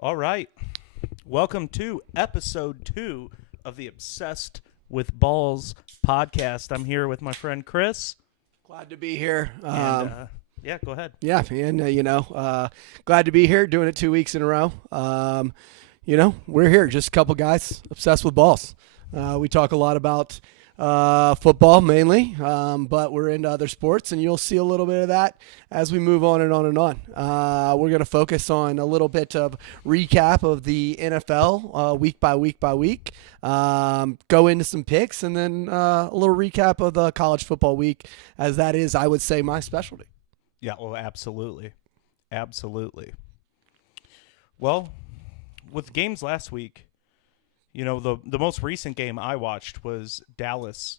All right. Welcome to episode 2 of the Obsessed with Balls podcast. I'm here with my friend Chris. Glad to be here. Yeah, go ahead. Yeah, man. Glad to be here. Doing it 2 weeks in a row. We're here, just a couple guys obsessed with balls. We talk a lot about football mainly, but we're into other sports, and you'll see a little bit of that as we move on and on and on. We're going to focus on a little bit of recap of the NFL week by week by week, go into some picks, and then a little recap of the college football week, as that is, I would say, my specialty. Yeah, well, absolutely. Absolutely. Well, with games last week, the most recent game I watched was Dallas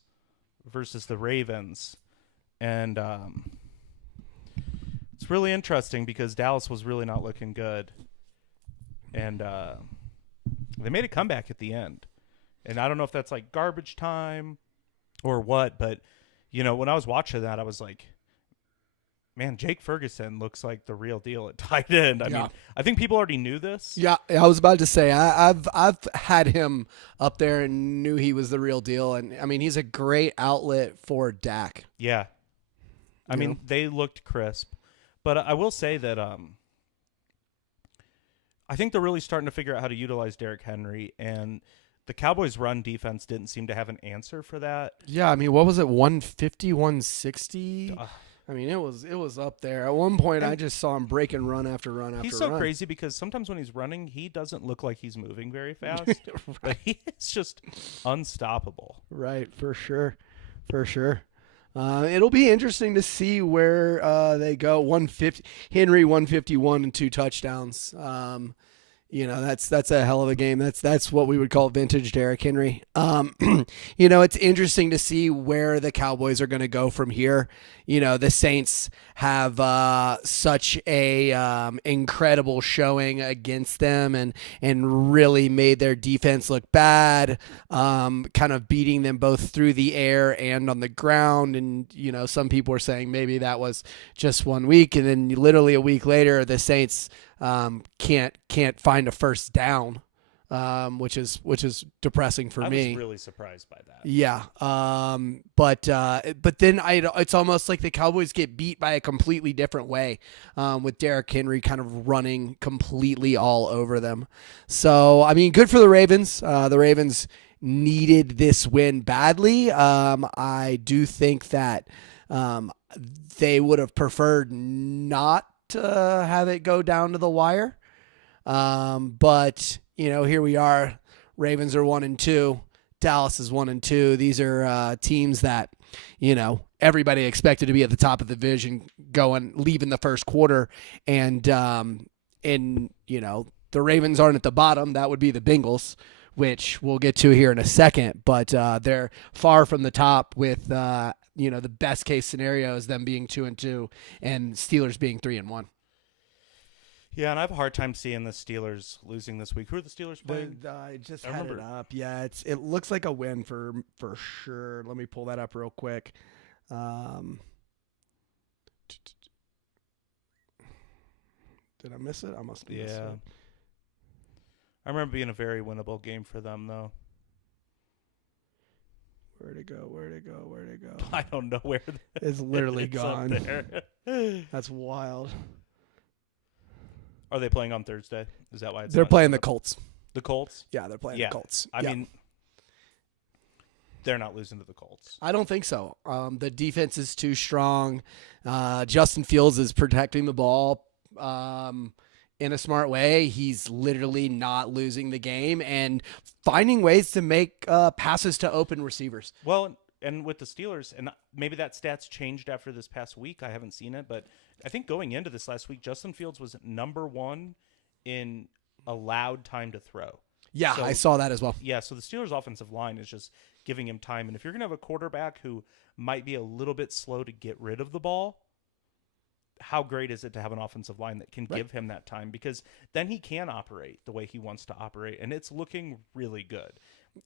versus the Ravens. And it's really interesting because Dallas was really not looking good. And they made a comeback at the end. And I don't know if that's like garbage time or what, but, when I was watching that, I was like, man, Jake Ferguson looks like the real deal at tight end. I mean, I think people already knew this. Yeah, I was about to say I've had him up there and knew he was the real deal, and I mean he's a great outlet for Dak. Yeah, I mean they looked crisp, but I will say that I think they're really starting to figure out how to utilize Derrick Henry, and the Cowboys' run defense didn't seem to have an answer for that. Yeah, I mean, what was it, 150, 160? I mean, it was up there. At one point, I just saw him breaking run after run after run. He's so crazy because sometimes when he's running, he doesn't look like he's moving very fast. Right. He's just unstoppable. Right, for sure. It'll be interesting to see where they go. 150, Henry 151 and 2 touchdowns. That's a hell of a game. That's what we would call vintage Derrick Henry. It's interesting to see where the Cowboys are going to go from here. The Saints have such a incredible showing against them and really made their defense look bad, kind of beating them both through the air and on the ground. And, some people are saying maybe that was just 1 week. And then literally a week later, the Saints can't find a first down, which is depressing for me. I was really surprised by that. Yeah, but then it's almost like the Cowboys get beat by a completely different way, with Derrick Henry kind of running completely all over them. So I mean, good for the Ravens. The Ravens needed this win badly. I do think that they would have preferred not to have it go down to the wire. But here we are. Ravens are 1-2. Dallas is 1-2. These are teams that, everybody expected to be at the top of the division leaving the first quarter. And the Ravens aren't at the bottom. That would be the Bengals, which we'll get to here in a second. But they're far from the top with, the best case scenario is them being 2-2 and Steelers being 3-1. Yeah, and I have a hard time seeing the Steelers losing this week. Who are the Steelers playing? I just had it up. Yeah, it looks like a win for sure. Let me pull that up real quick. Did I miss it? I must have missed it. I remember being a very winnable game for them, though. Where'd it go? I don't know where. It's literally gone. Up there. That's wild. Are they playing on Thursday? Is that why it's They're playing the Colts. The Colts? Yeah, they're playing the Colts. I mean, they're not losing to the Colts. I don't think so. The defense is too strong. Justin Fields is protecting the ball in a smart way. He's literally not losing the game and finding ways to make passes to open receivers. Well, and with the Steelers, and maybe that stat's changed after this past week. I haven't seen it, but I think going into this last week, Justin Fields was number 1 in allowed time to throw. Yeah, I saw that as well. Yeah, so the Steelers' offensive line is just giving him time. And if you're going to have a quarterback who might be a little bit slow to get rid of the ball, how great is it to have an offensive line that can give him that time? Because then he can operate the way he wants to operate, and it's looking really good.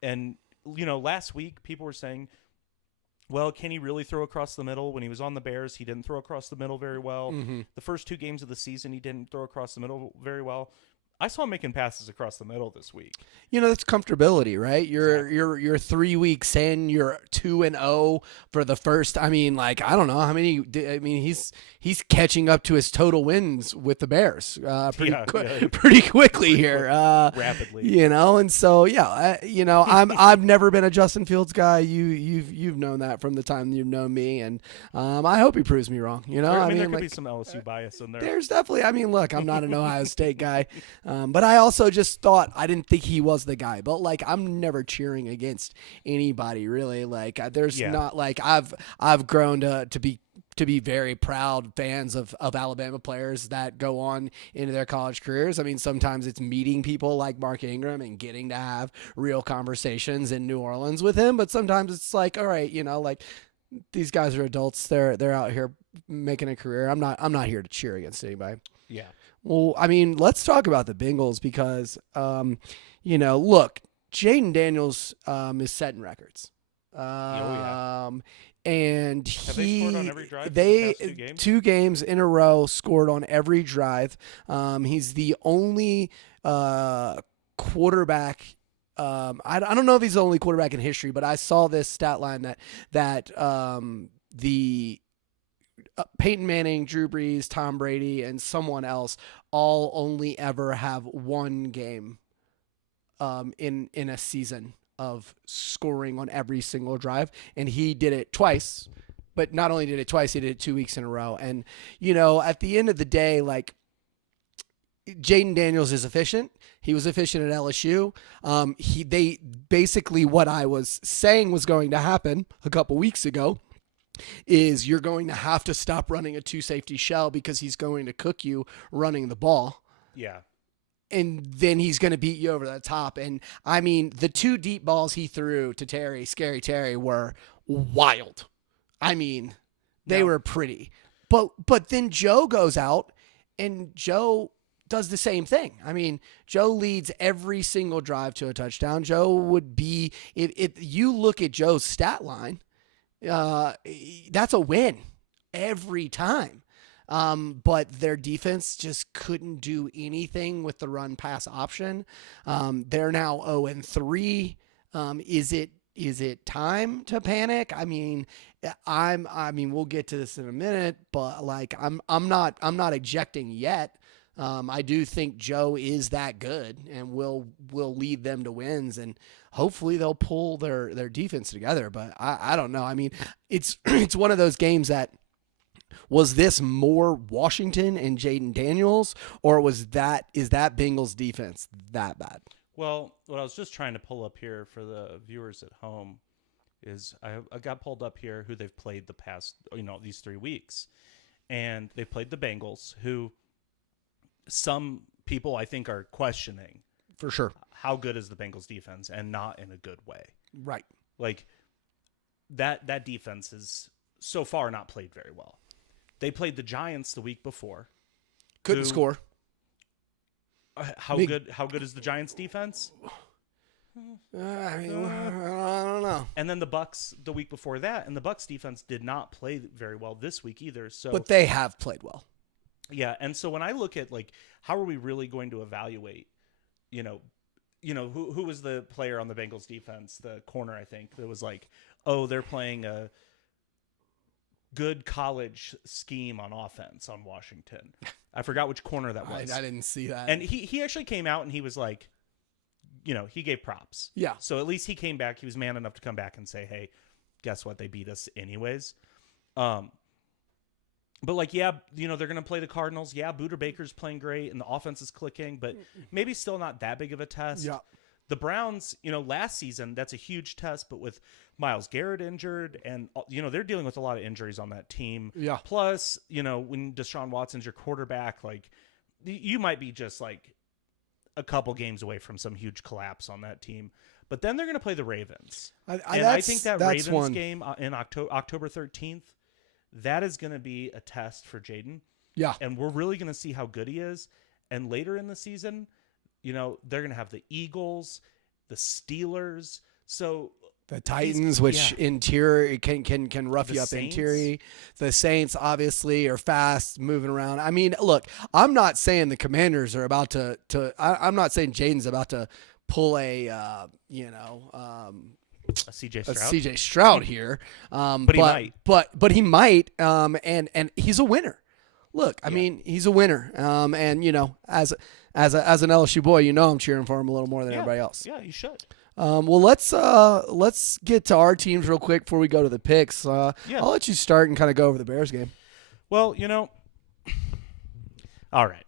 And, last week people were saying, well, can he really throw across the middle? When he was on the Bears, he didn't throw across the middle very well. Mm-hmm. The first 2 games of the season, he didn't throw across the middle very well. I saw him making passes across the middle this week. That's comfortability, right? You're Exactly. you're 3 weeks in, you're 2-0 for the first. I mean, like, I don't know how many. I mean, he's catching up to his total wins with the Bears Yeah. pretty quickly Pretty here. rapidly. And so yeah, I've never been a Justin Fields guy. You've known that from the time you've known me, and I hope he proves me wrong. I mean, there could like, be some LSU bias in there. there's definitely. I mean, look, I'm not an Ohio State guy, but I also just thought I didn't think he was the guy. But like, I'm never cheering against anybody really. Like, there's Yeah. not like I've grown to be very proud fans of Alabama players that go on into their college careers. I mean, sometimes it's meeting people like Mark Ingram and getting to have real conversations in New Orleans with him. But sometimes it's like, all right, like these guys are adults. They're out here making a career. I'm not here to cheer against anybody. Yeah. Well, I mean, let's talk about the Bengals because, look, Jaden Daniels is setting records. Yeah. And Have they scored on every drive for the they past 2 games? 2 games in a row scored on every drive. He's the only quarterback. I don't know if he's the only quarterback in history, but I saw this stat line that the Peyton Manning, Drew Brees, Tom Brady, and someone else all only ever have one game in a season of scoring on every single drive, and he did it twice. But not only did it twice, he did it 2 weeks in a row. And at the end of the day, like, Jaden Daniels is efficient. He was efficient at LSU. They basically, what I was saying was going to happen a couple weeks ago is you're going to have to stop running a 2 safety shell because he's going to cook you running the ball. Yeah. And then he's going to beat you over the top. And I mean, the 2 deep balls he threw to Scary Terry, were wild. I mean, they were pretty. But then Joe goes out and Joe does the same thing. I mean, Joe leads every single drive to a touchdown. Joe would be, if you look at Joe's stat line, that's a win every time. But their defense just couldn't do anything with the run pass option. They're now 0-3. Is it time to panic? I mean, we'll get to this in a minute, but like, I'm not ejecting yet. I do think Joe is that good and will lead them to wins, and hopefully they'll pull their defense together. But I don't know. I mean, it's one of those games that, was this more Washington and Jaden Daniels, or is that Bengals defense that bad? Well, what I was just trying to pull up here for the viewers at home is I got pulled up here who they've played the past, these 3 weeks. And they played the Bengals, who some people I think are questioning. For sure. How good is the Bengals defense, and not in a good way. Right. Like, that defense is so far not played very well. They played the Giants the week before. Couldn't score. How good is the Giants defense? I don't know. And then the Bucks the week before that, and the Bucks defense did not play very well this week either. So, but they have played well. Yeah, and so when I look at, like, how are we really going to evaluate, who was the player on the Bengals defense, the corner, I think, that was like, oh, they're playing a good college scheme on offense on Washington. I forgot which corner that was. I didn't see that. And he actually came out and he was like, he gave props. Yeah. So at least he came back. He was man enough to come back and say, hey, guess what? They beat us anyways. But like, yeah, they're going to play the Cardinals. Yeah, Buda Baker's playing great and the offense is clicking, but maybe still not that big of a test. Yeah. The Browns, last season, that's a huge test, but with Myles Garrett injured and, they're dealing with a lot of injuries on that team. Yeah. Plus, when Deshaun Watson's your quarterback, like, you might be just like a couple games away from some huge collapse on that team. But then they're going to play the Ravens. I think that Ravens game in October 13th, that is going to be a test for Jaden. Yeah. And we're really going to see how good he is. And later in the season, they're going to have the Eagles, the Steelers. So The Titans, which interior can rough The you up Saints. interior. The Saints obviously are fast, moving around. I mean, look, I'm not saying the Commanders are about to. I'm not saying Jaden's about to pull a A CJ a Stroud. CJ Stroud here, But he might. But he might. And he's a winner. Look, I mean, he's a winner. And as an LSU boy, I'm cheering for him a little more than everybody else. Yeah, you should. Well, let's get to our teams real quick before we go to the picks. I'll let you start and kind of go over the Bears game. Well, all right.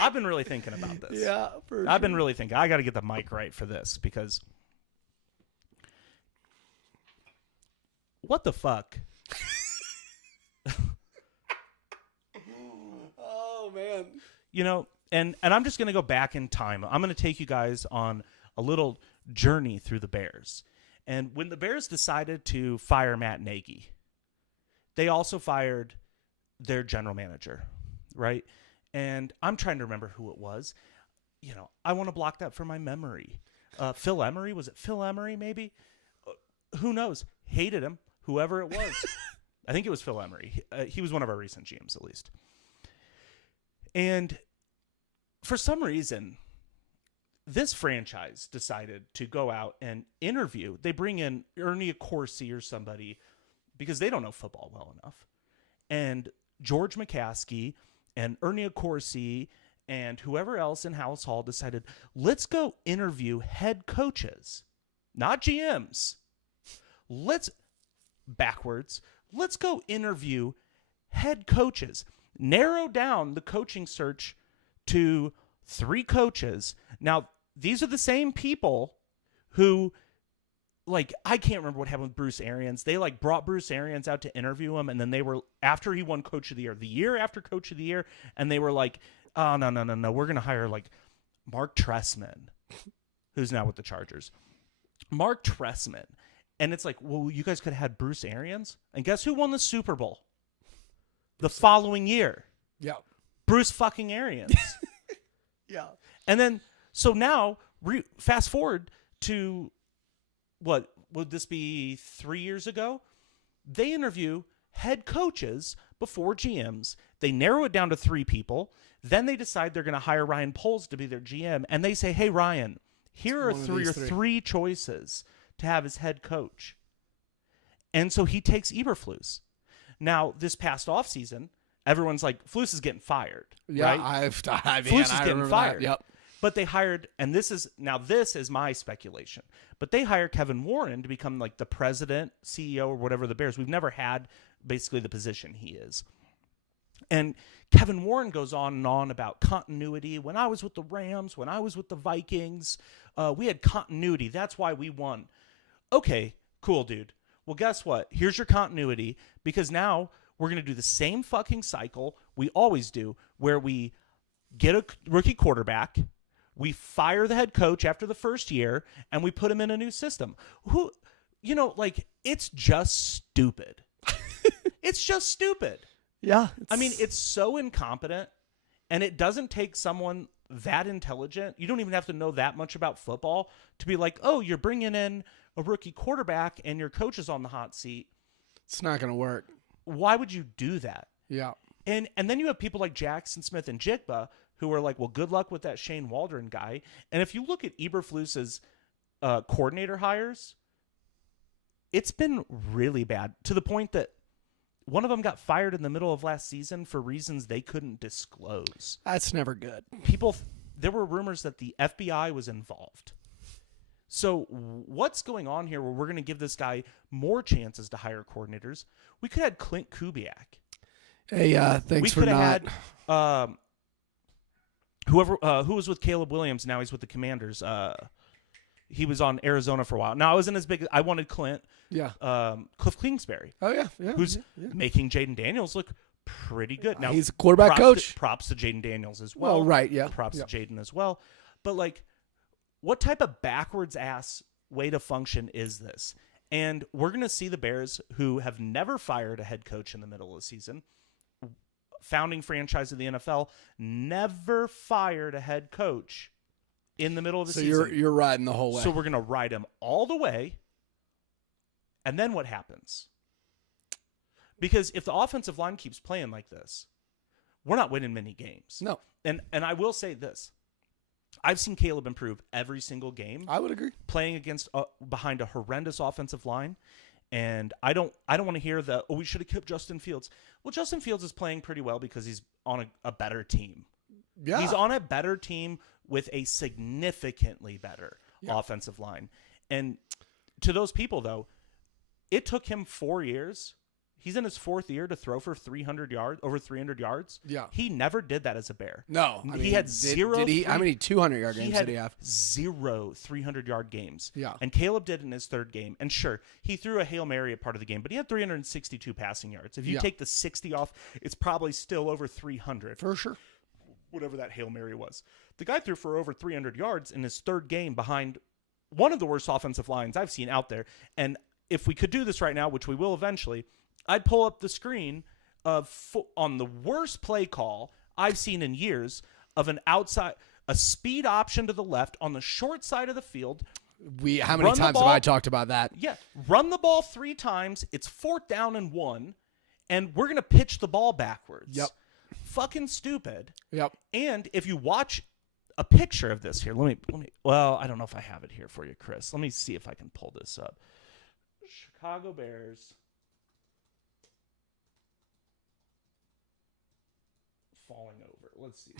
I've been really thinking about this. Yeah, I've been really thinking. I got to get the mic right for this because what the fuck? Oh man. And I'm just going to go back in time. I'm going to take you guys on a little journey through the Bears. And when the Bears decided to fire Matt Nagy, they also fired their general manager, right? And I'm trying to remember who it was. I want to block that from my memory. Phil Emery, was it Phil Emery maybe? Who knows? Hated him, whoever it was. I think it was Phil Emery. He was one of our recent GMs at least. And for some reason, this franchise decided to go out and interview. They bring in Ernie Accorsi or somebody because they don't know football well enough. And George McCaskey and Ernie Accorsi and whoever else in House Hall decided, let's go interview head coaches, not GMs. Let's go interview head coaches. Narrow down the coaching search to 3 coaches. Now, these are the same people who, I can't remember what happened with Bruce Arians. They, brought Bruce Arians out to interview him, and then they were, after he won Coach of the year after Coach of the Year, and they were like, oh, no, we're going to hire, Mark Trestman, who's now with the Chargers. Mark Trestman. And it's like, well, you guys could have had Bruce Arians. And guess who won the Super Bowl? The following year. Yeah. Bruce fucking Arians. Yeah. And then, so now, fast forward to, what, would this be 3 years ago? They interview head coaches before GMs. They narrow it down to 3 people. Then they decide they're going to hire Ryan Poles to be their GM. And they say, hey, Ryan, here are three choices to have as head coach. And so he takes Eberflus. Now, this past offseason, everyone's like, Flus is getting fired. Yeah, right? Flus is getting fired. That. Yep. But they hired, and this is my speculation, but they hired Kevin Warren to become the president, CEO, or whatever of the Bears. We've never had basically the position he is. And Kevin Warren goes on and on about continuity. When I was with the Rams, when I was with the Vikings, we had continuity. That's why we won. Okay, cool, dude. Well, guess what? Here's your continuity, because now we're going to do the same fucking cycle we always do, where we get a rookie quarterback, we fire the head coach after the first year, and we put him in a new system. It's just stupid. It's just stupid. Yeah. I mean, it's so incompetent, and it doesn't take someone that intelligent. You don't even have to know that much about football to be like, oh, you're bringing in a rookie quarterback and your coach is on the hot seat. It's not going to work. Why would you do that? Yeah. And then you have people like Jackson Smith and Jigba who are like, well, good luck with that Shane Waldron guy. And if you look at Eberflus's coordinator hires, it's been really bad, to the point that one of them got fired in the middle of last season for reasons they couldn't disclose. That's never good. There were rumors that the FBI was involved. So what's going on here where we're going to give this guy more chances to hire coordinators? We could have had Clint Kubiak. Hey, thanks for not. Had who was with Caleb Williams. Now he's with the Commanders. He was on Arizona for a while. Now I wasn't as big. I wanted Clint. Yeah. Cliff Kingsbury. Oh yeah. Who's making Jaden Daniels look pretty good. Now he's a quarterback coach. Props to Jaden Daniels as well. Well, right. Yeah. Props to Jaden as well. But what type of backwards ass way to function is this? And we're going to see the Bears, who have never fired a head coach in the middle of the season, founding franchise of the NFL, never fired a head coach in the middle of the So season. you're riding the whole way. So we're going to ride him all the way. And then what happens? Because if the offensive line keeps playing like this, we're not winning many games. No. And I will say this. I've seen Caleb improve every single game. I would agree. Playing against behind a horrendous offensive line. And I don't want to hear we should have kept Justin Fields. Well, Justin Fields is playing pretty well because he's on a better team. Yeah. He's on a better team with a significantly better offensive line. And to those people, though, it took him 4 years. He's in his 4th year to throw for over 300 yards. Yeah. He never did that as a Bear. No. He had zero. How many 200-yard games did he have? Zero 300-yard games. Yeah. And Caleb did in his 3rd game. And sure, he threw a Hail Mary at part of the game, but he had 362 passing yards. If you take the 60 off, it's probably still over 300. For sure. Whatever that Hail Mary was. The guy threw for over 300 yards in his 3rd game behind one of the worst offensive lines I've seen out there. And if we could do this right now, which we will eventually, I'd pull up the screen on the worst play call I've seen in years of a speed option to the left on the short side of the field. How many times have I talked about that? Yeah. Run the ball 3 times. It's 4th down and 1. And we're going to pitch the ball backwards. Yep. Fucking stupid. Yep. And if you watch a picture of this here, let me. Well, I don't know if I have it here for you, Chris. Let me see if I can pull this up. Chicago Bears falling over. Let's see.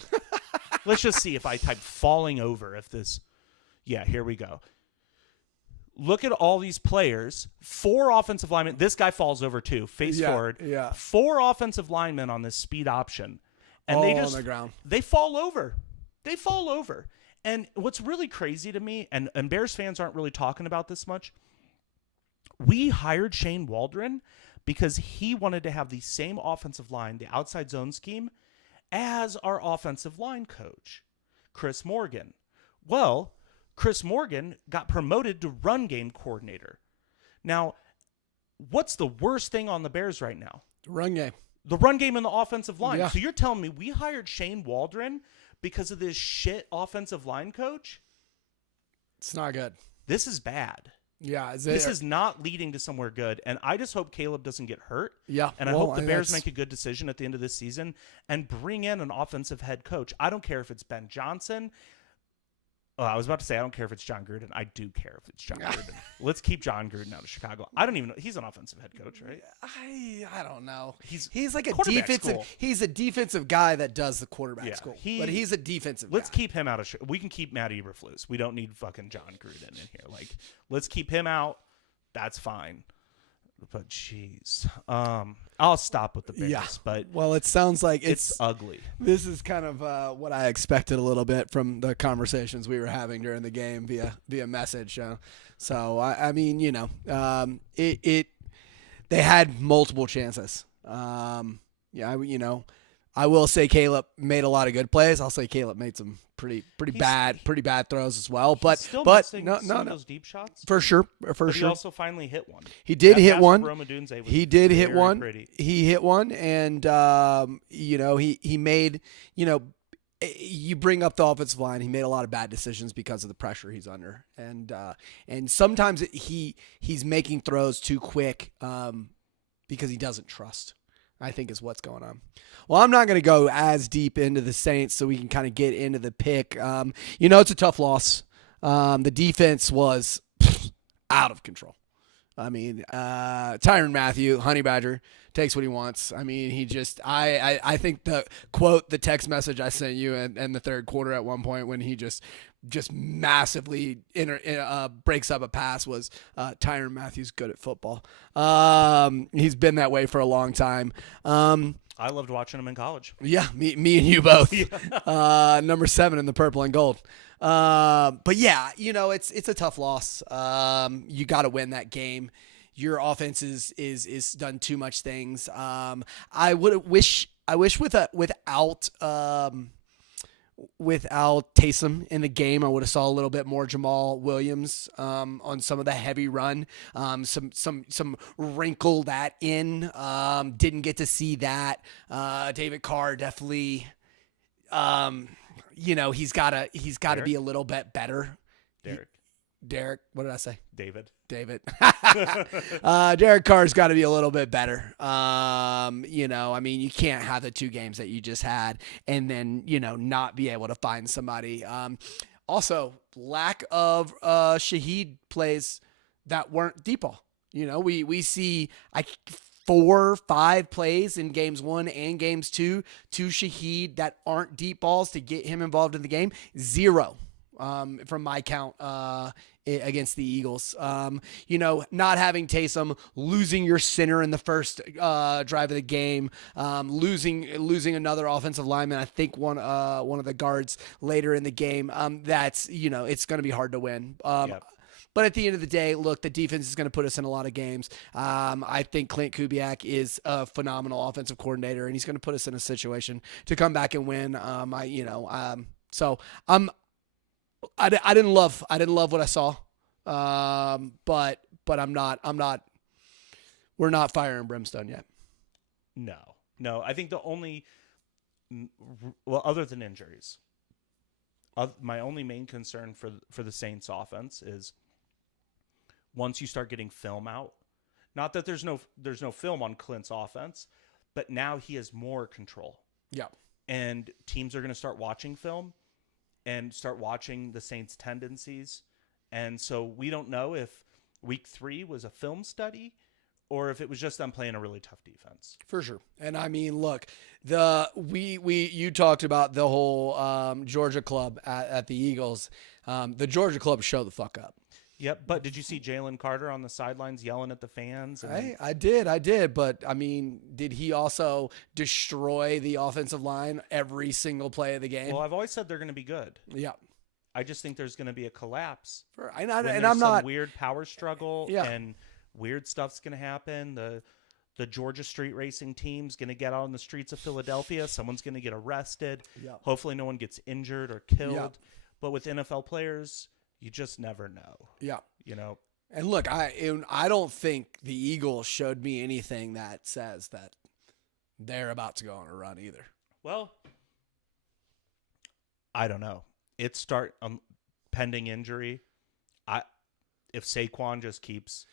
Let's just see if I type falling over. If this, yeah, here we go. Look at all these players. 4 offensive linemen. This guy falls over too. Face forward. Yeah. 4 offensive linemen on this speed option. And all they just on the ground. They fall over. They fall over. And what's really crazy to me, and Bears fans aren't really talking about this much, we hired Shane Waldron because he wanted to have the same offensive line, the outside zone scheme, as our offensive line coach, Chris Morgan. Well, Chris Morgan got promoted to run game coordinator. Now, what's the worst thing on the Bears right now? The run game. The run game and the offensive line. Yeah. So you're telling me we hired Shane Waldron because of this shit offensive line coach? It's not good. This is bad. Yeah. This is not leading to somewhere good. And I just hope Caleb doesn't get hurt. Yeah. And I hope the Bears make a good decision at the end of this season and bring in an offensive head coach. I don't care if it's Ben Johnson. I was about to say I don't care if it's John Gruden. I do care if it's John Gruden. Let's keep John Gruden out of Chicago. I don't even know. He's an offensive head coach, right? I don't know. He's like a quarterback defensive. school. He's a defensive guy that does the quarterback school. But he's a defensive. Let's guy. keep him out of. We can keep Matt Eberflus. We don't need fucking John Gruden in here. Like, let's keep him out. That's fine. But jeez, I'll stop with the Bears. Yeah. But well, it sounds like it's ugly. This is kind of what I expected a little bit from the conversations we were having during the game via message. So I mean, they had multiple chances. I will say Caleb made a lot of good plays. I'll say Caleb made some pretty bad throws as well. But no, those deep shots for sure. He also finally hit one. He did hit one. He did hit one. Pretty. He hit one, and he made You bring up the offensive line. He made a lot of bad decisions because of the pressure he's under, and sometimes he's making throws too quick because he doesn't trust, I think, is what's going on. Well, I'm not going to go as deep into the Saints so we can kind of get into the pick. It's a tough loss. The defense was out of control. I mean, Tyrann Mathieu, Honey Badger, takes what he wants. I mean, he just I think the text message I sent you in the 3rd quarter at one point when he just massively breaks up a pass was Tyrann Mathieu's good at football. He's been that way for a long time. I loved watching him in college. Yeah, me and you both. Number 7 in the purple and gold. But yeah, it's a tough loss. You got to win that game. Your offense is done too much things. I wish without Taysom in the game, I would have saw a little bit more Jamal Williams on some of the heavy run. Some wrinkle that in. Didn't get to see that. David Carr definitely he's gotta Derek? be a little bit better. Derek. What did I say? David. Derek Carr's got to be a little bit better. You can't have the 2 games that you just had and then, not be able to find somebody. Also, lack of Shaheed plays that weren't deep ball. We see 4, 5 plays in games 1 and games 2 to Shaheed that aren't deep balls to get him involved in the game. 0 from my count against the Eagles. Not having Taysom, losing your center in the first drive of the game, losing another offensive lineman. I think one of the guards later in the game. That's it's going to be hard to win. Yep. But at the end of the day, look, the defense is going to put us in a lot of games. I think Clint Kubiak is a phenomenal offensive coordinator, and he's going to put us in a situation to come back and win. So I didn't love what I saw, but I'm not. We're not fire and brimstone yet. No. I think the only, other than injuries, my only main concern for the Saints offense is once you start getting film out. Not that there's no film on Clint's offense, but now he has more control. Yeah, and teams are going to start watching film and start watching the Saints' tendencies. And so we don't know if week 3 was a film study or if it was just them playing a really tough defense. For sure. And I mean, look, you talked about the whole Georgia club at the Eagles. The Georgia club showed the fuck up. Yep, but did you see Jalen Carter on the sidelines yelling at the fans? I did. But, I mean, did he also destroy the offensive line every single play of the game? Well, I've always said they're going to be good. Yeah. I just think there's going to be a collapse. I'm not weird power struggle and weird stuff's going to happen. The Georgia street racing team's going to get out on the streets of Philadelphia. Someone's going to get arrested. Yeah. Hopefully no one gets injured or killed. Yeah. But with NFL players, you just never know. Yeah. And look, I don't think the Eagles showed me anything that says that they're about to go on a run either. Well, I don't know. It's pending injury. If Saquon keeps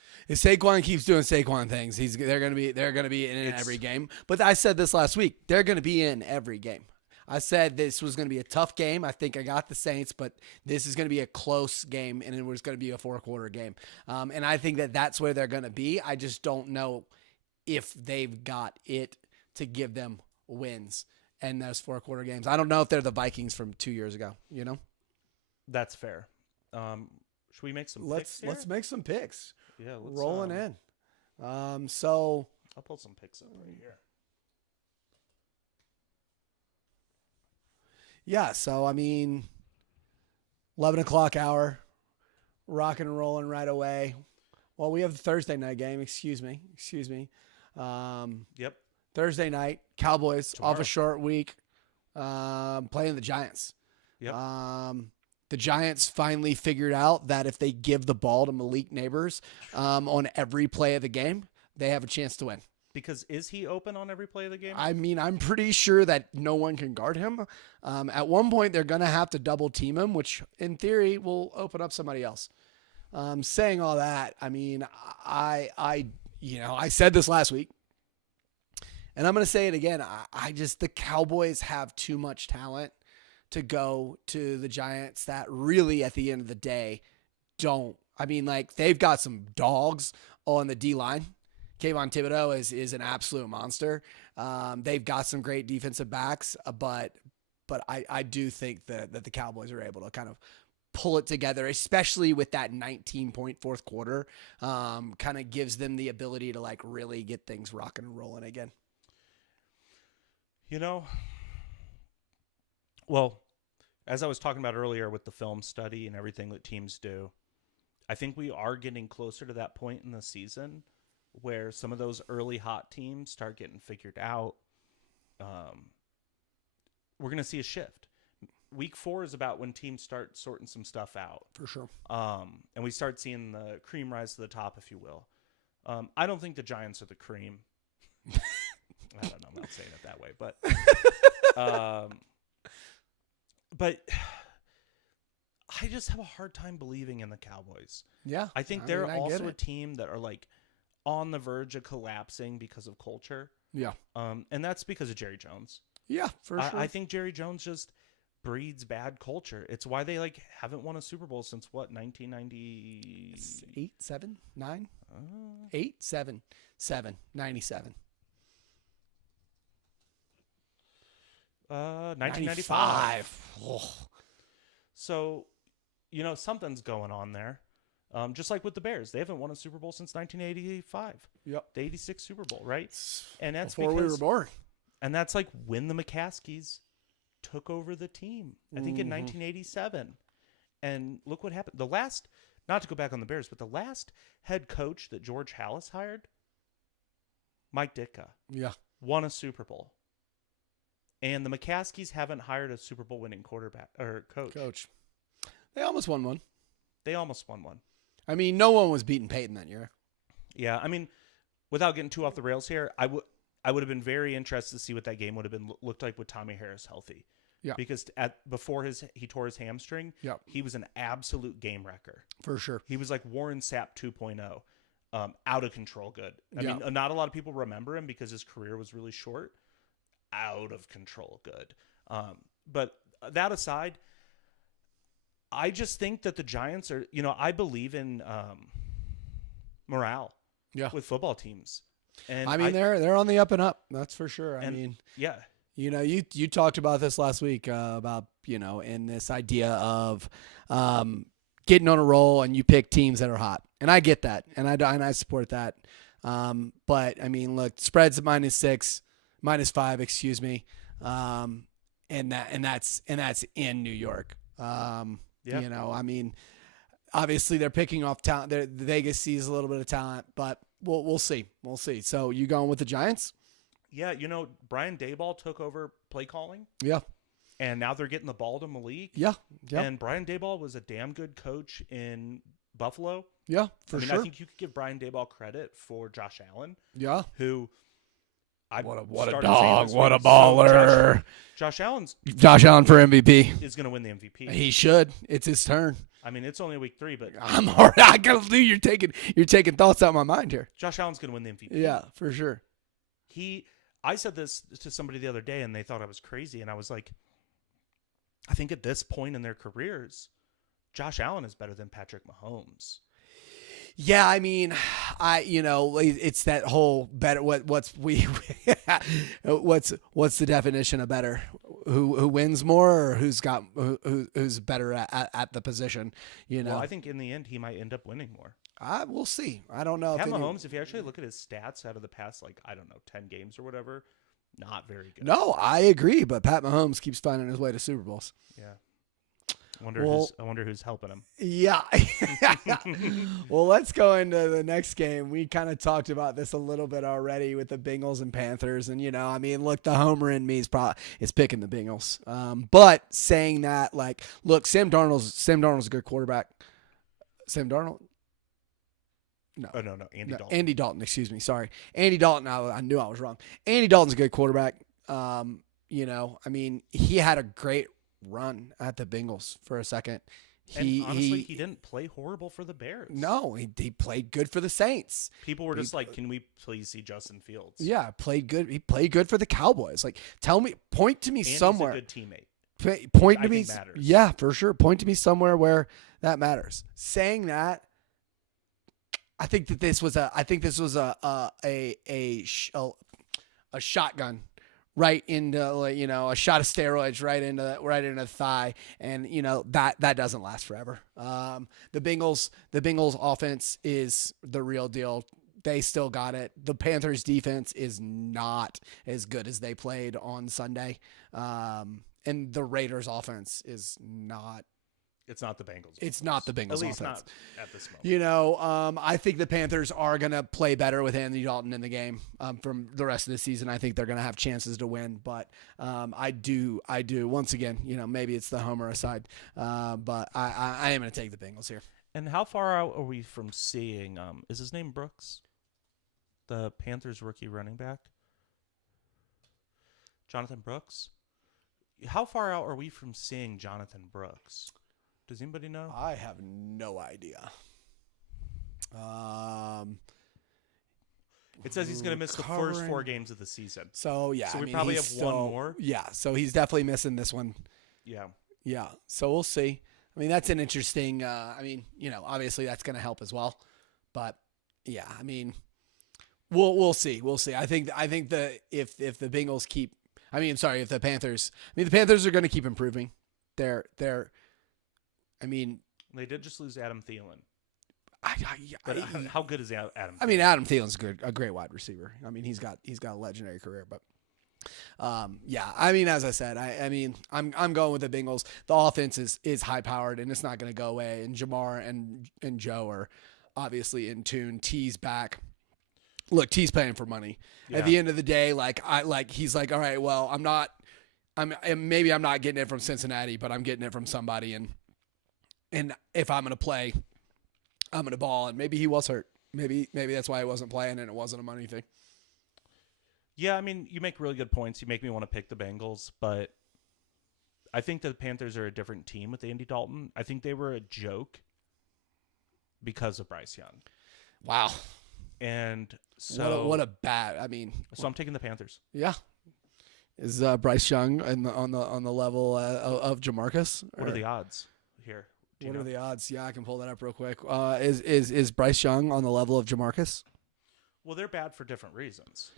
doing Saquon things, they're gonna be in every game. But I said this last week, they're gonna be in every game. I said this was going to be a tough game. I think I got the Saints, but this is going to be a close game, and it was going to be a 4-quarter game. And I think that's where they're going to be. I just don't know if they've got it to give them wins in those 4-quarter games. I don't know if they're the Vikings from 2 years ago, That's fair. Should we make some picks here? Let's make some picks. Yeah, rolling in. I'll pull some picks up right here. Yeah, so, 11 o'clock hour, rocking and rolling right away. Well, we have the Thursday night game. Excuse me. Yep. Thursday night, Cowboys Tomorrow. Off a short week, playing the Giants. Yep. The Giants finally figured out that if they give the ball to Malik Neighbors on every play of the game, they have a chance to win. Because is he open on every play of the game? I'm pretty sure that no one can guard him. At one point, they're going to have to double team him, which in theory will open up somebody else. Saying all that, I said this last week, and I'm going to say it again. The Cowboys have too much talent to go to the Giants that really, at the end of the day, don't. They've got some dogs on the D-line. Kayvon Thibodeau is an absolute monster. They've got some great defensive backs, but I do think that the Cowboys are able to kind of pull it together, especially with that 19-point fourth quarter. Kind of gives them the ability to really get things rocking and rolling again. Well, as I was talking about earlier with the film study and everything that teams do, I think we are getting closer to that point in the season where some of those early hot teams start getting figured out. We're going to see a shift. Week 4 is about when teams start sorting some stuff out. For sure. And we start seeing the cream rise to the top, if you will. I don't think the Giants are the cream. I don't know. I'm not saying it that way. but I just have a hard time believing in the Cowboys. Yeah. I think they're also a team that are like on the verge of collapsing because of culture. Yeah. And that's because of Jerry Jones. Yeah, for sure. I think Jerry Jones just breeds bad culture. It's why they like haven't won a Super Bowl since what, 1990? 7, 9? 8, 7, 97. 1995. Oh. So, something's going on there. Just like with the Bears, they haven't won a Super Bowl since 1985. Yep. The 86 Super Bowl, right? And that's before we were born. And that's like when the McCaskies took over the team. I think in 1987. And look what happened. Not to go back on the Bears, but the last head coach that George Halas hired, Mike Ditka, won a Super Bowl. And the McCaskies haven't hired a Super Bowl winning quarterback or coach. They almost won one. I mean, no one was beating Peyton that year. Yeah, I mean, without getting too off the rails here, I would have been very interested to see what that game would have been looked like with Tommy Harris healthy. Yeah. Because before he tore his hamstring, he was an absolute game wrecker. For sure. He was like Warren Sapp 2.0, out of control good. I mean, not a lot of people remember him because his career was really short. Out of control good. But that aside, I just think that the Giants are, I believe in morale with football teams. And I mean, they're on the up and up. That's for sure. I mean, yeah. You talked about this last week about, in this idea of getting on a roll and you pick teams that are hot. And I get that. And I support that. But I mean, look, spreads at -5, excuse me. And that's in New York. I mean, obviously they're picking off talent. The Vegas sees a little bit of talent, but we'll see. We'll see. So you going with the Giants? Yeah, Brian Daboll took over play calling. Yeah. And now they're getting the ball to Malik. Yeah. And Brian Daboll was a damn good coach in Buffalo. Yeah, for sure. I think you could give Brian Daboll credit for Josh Allen. Yeah. Who what a dog, what a baller. So Josh Allen for MVP. Is going to win the MVP. He should. It's his turn. I mean, it's only week 3, but I'm all right. I gotta do. You're taking thoughts out of my mind here. Josh Allen's going to win the MVP. Yeah, for sure. I said this to somebody the other day, and they thought I was crazy, and I was like, I think at this point in their careers, Josh Allen is better than Patrick Mahomes. Yeah, I mean, it's that whole better. What's the definition of better? Who wins more, or who's better at the position? Well, I think in the end he might end up winning more. We'll see. I don't know. Pat Mahomes, if you actually look at his stats out of the past, 10 games or whatever, not very good. No, I agree. But Pat Mahomes keeps finding his way to Super Bowls. Yeah. I wonder who's helping him. Yeah. Well, let's go into the next game. We kind of talked about this a little bit already with the Bengals and Panthers. And, look, the homer in me is picking the Bengals. But saying that, look, Sam Darnold's a good quarterback. Sam Darnold? No. Oh, no. Andy Dalton. Andy Dalton, excuse me. Sorry. Andy Dalton, I knew I was wrong. Andy Dalton's a good quarterback. He had a great run at the Bengals for a second. He didn't play horrible for the Bears. No, he played good for the Saints. People were just can we please see Justin Fields? Yeah, played good. He played good for the Cowboys. Point to me somewhere. He's a good teammate. Point to me. Matters. Yeah, for sure. Point to me somewhere where that matters. Saying that, I think this was a shotgun right into a shot of steroids right into the thigh, and that doesn't last forever. The Bengals offense is the real deal. They still got it. The Panthers defense is not as good as they played on Sunday, and the Raiders offense is not. It's not the Bengals. It's not the Bengals. At least offense. Not at this moment. I think the Panthers are going to play better with Andy Dalton in the game from the rest of the season. I think they're going to have chances to win, but I do. Once again, maybe it's the homer aside, but I am going to take the Bengals here. And how far out are we from seeing? Is his name Brooks, the Panthers rookie running back? Jonathan Brooks. How far out are we from seeing Jonathan Brooks? Does anybody know? I have no idea. It says he's going to miss the first 4 games of the season. So yeah, so we probably have one more. Yeah, so he's definitely missing this one. Yeah. Yeah, so we'll see. I mean, that's an interesting. Obviously that's going to help as well. But yeah, I mean, we'll see. We'll see. I think if the Bengals keep, if the Panthers. the Panthers are going to keep improving. They're. They did just lose Adam Thielen. But how good is Adam Thielen? Adam Thielen's a great wide receiver. He's got a legendary career, but as I said, I'm going with the Bengals. The offense is high powered and it's not going to go away. And Jamar and Joe are obviously in tune. T's back. Look, T's paying for money. Yeah. At the end of the day, he's like, all right, well, maybe I'm not getting it from Cincinnati, but I'm getting it from somebody, and if I'm going to play, I'm going to ball. And maybe he was hurt. Maybe that's why he wasn't playing and it wasn't a money thing. Yeah, you make really good points. You make me want to pick the Bengals, but I think the Panthers are a different team with Andy Dalton. I think they were a joke because of Bryce Young. Wow. And so what a bad. So I'm taking the Panthers. Yeah. Is Bryce Young on the level of Jamarcus? What are the odds here? What are the odds? Yeah, I can pull that up real quick. Is Bryce Young on the level of Jamarcus? Well, they're bad for different reasons.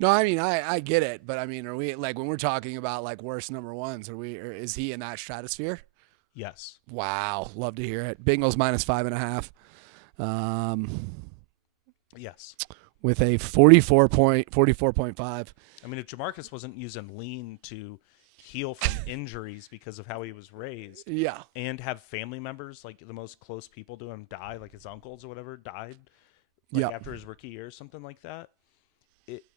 No, I get it, but are we when we're talking about worst number ones? Is he in that stratosphere? Yes. Wow, love to hear it. Bengals minus 5.5. Yes. With a 44.5. If Jamarcus wasn't using lean to heal from injuries because of how he was raised, yeah, and have family members, the most close people to him, die, his uncles or whatever died, after his rookie year or something like that.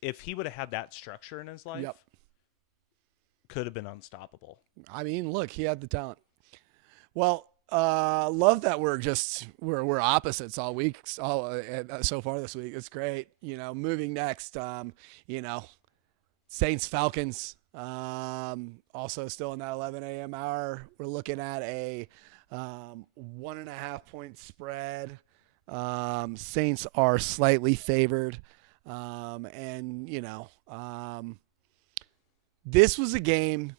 If he would have had that structure in his life, could have been unstoppable. Look, he had the talent. Well, love that we're opposites all week, so far this week. It's great. Moving next, Saints Falcons. Also still in that 11 a.m. hour. We're looking at a 1.5 point spread. Saints are slightly favored. This was a game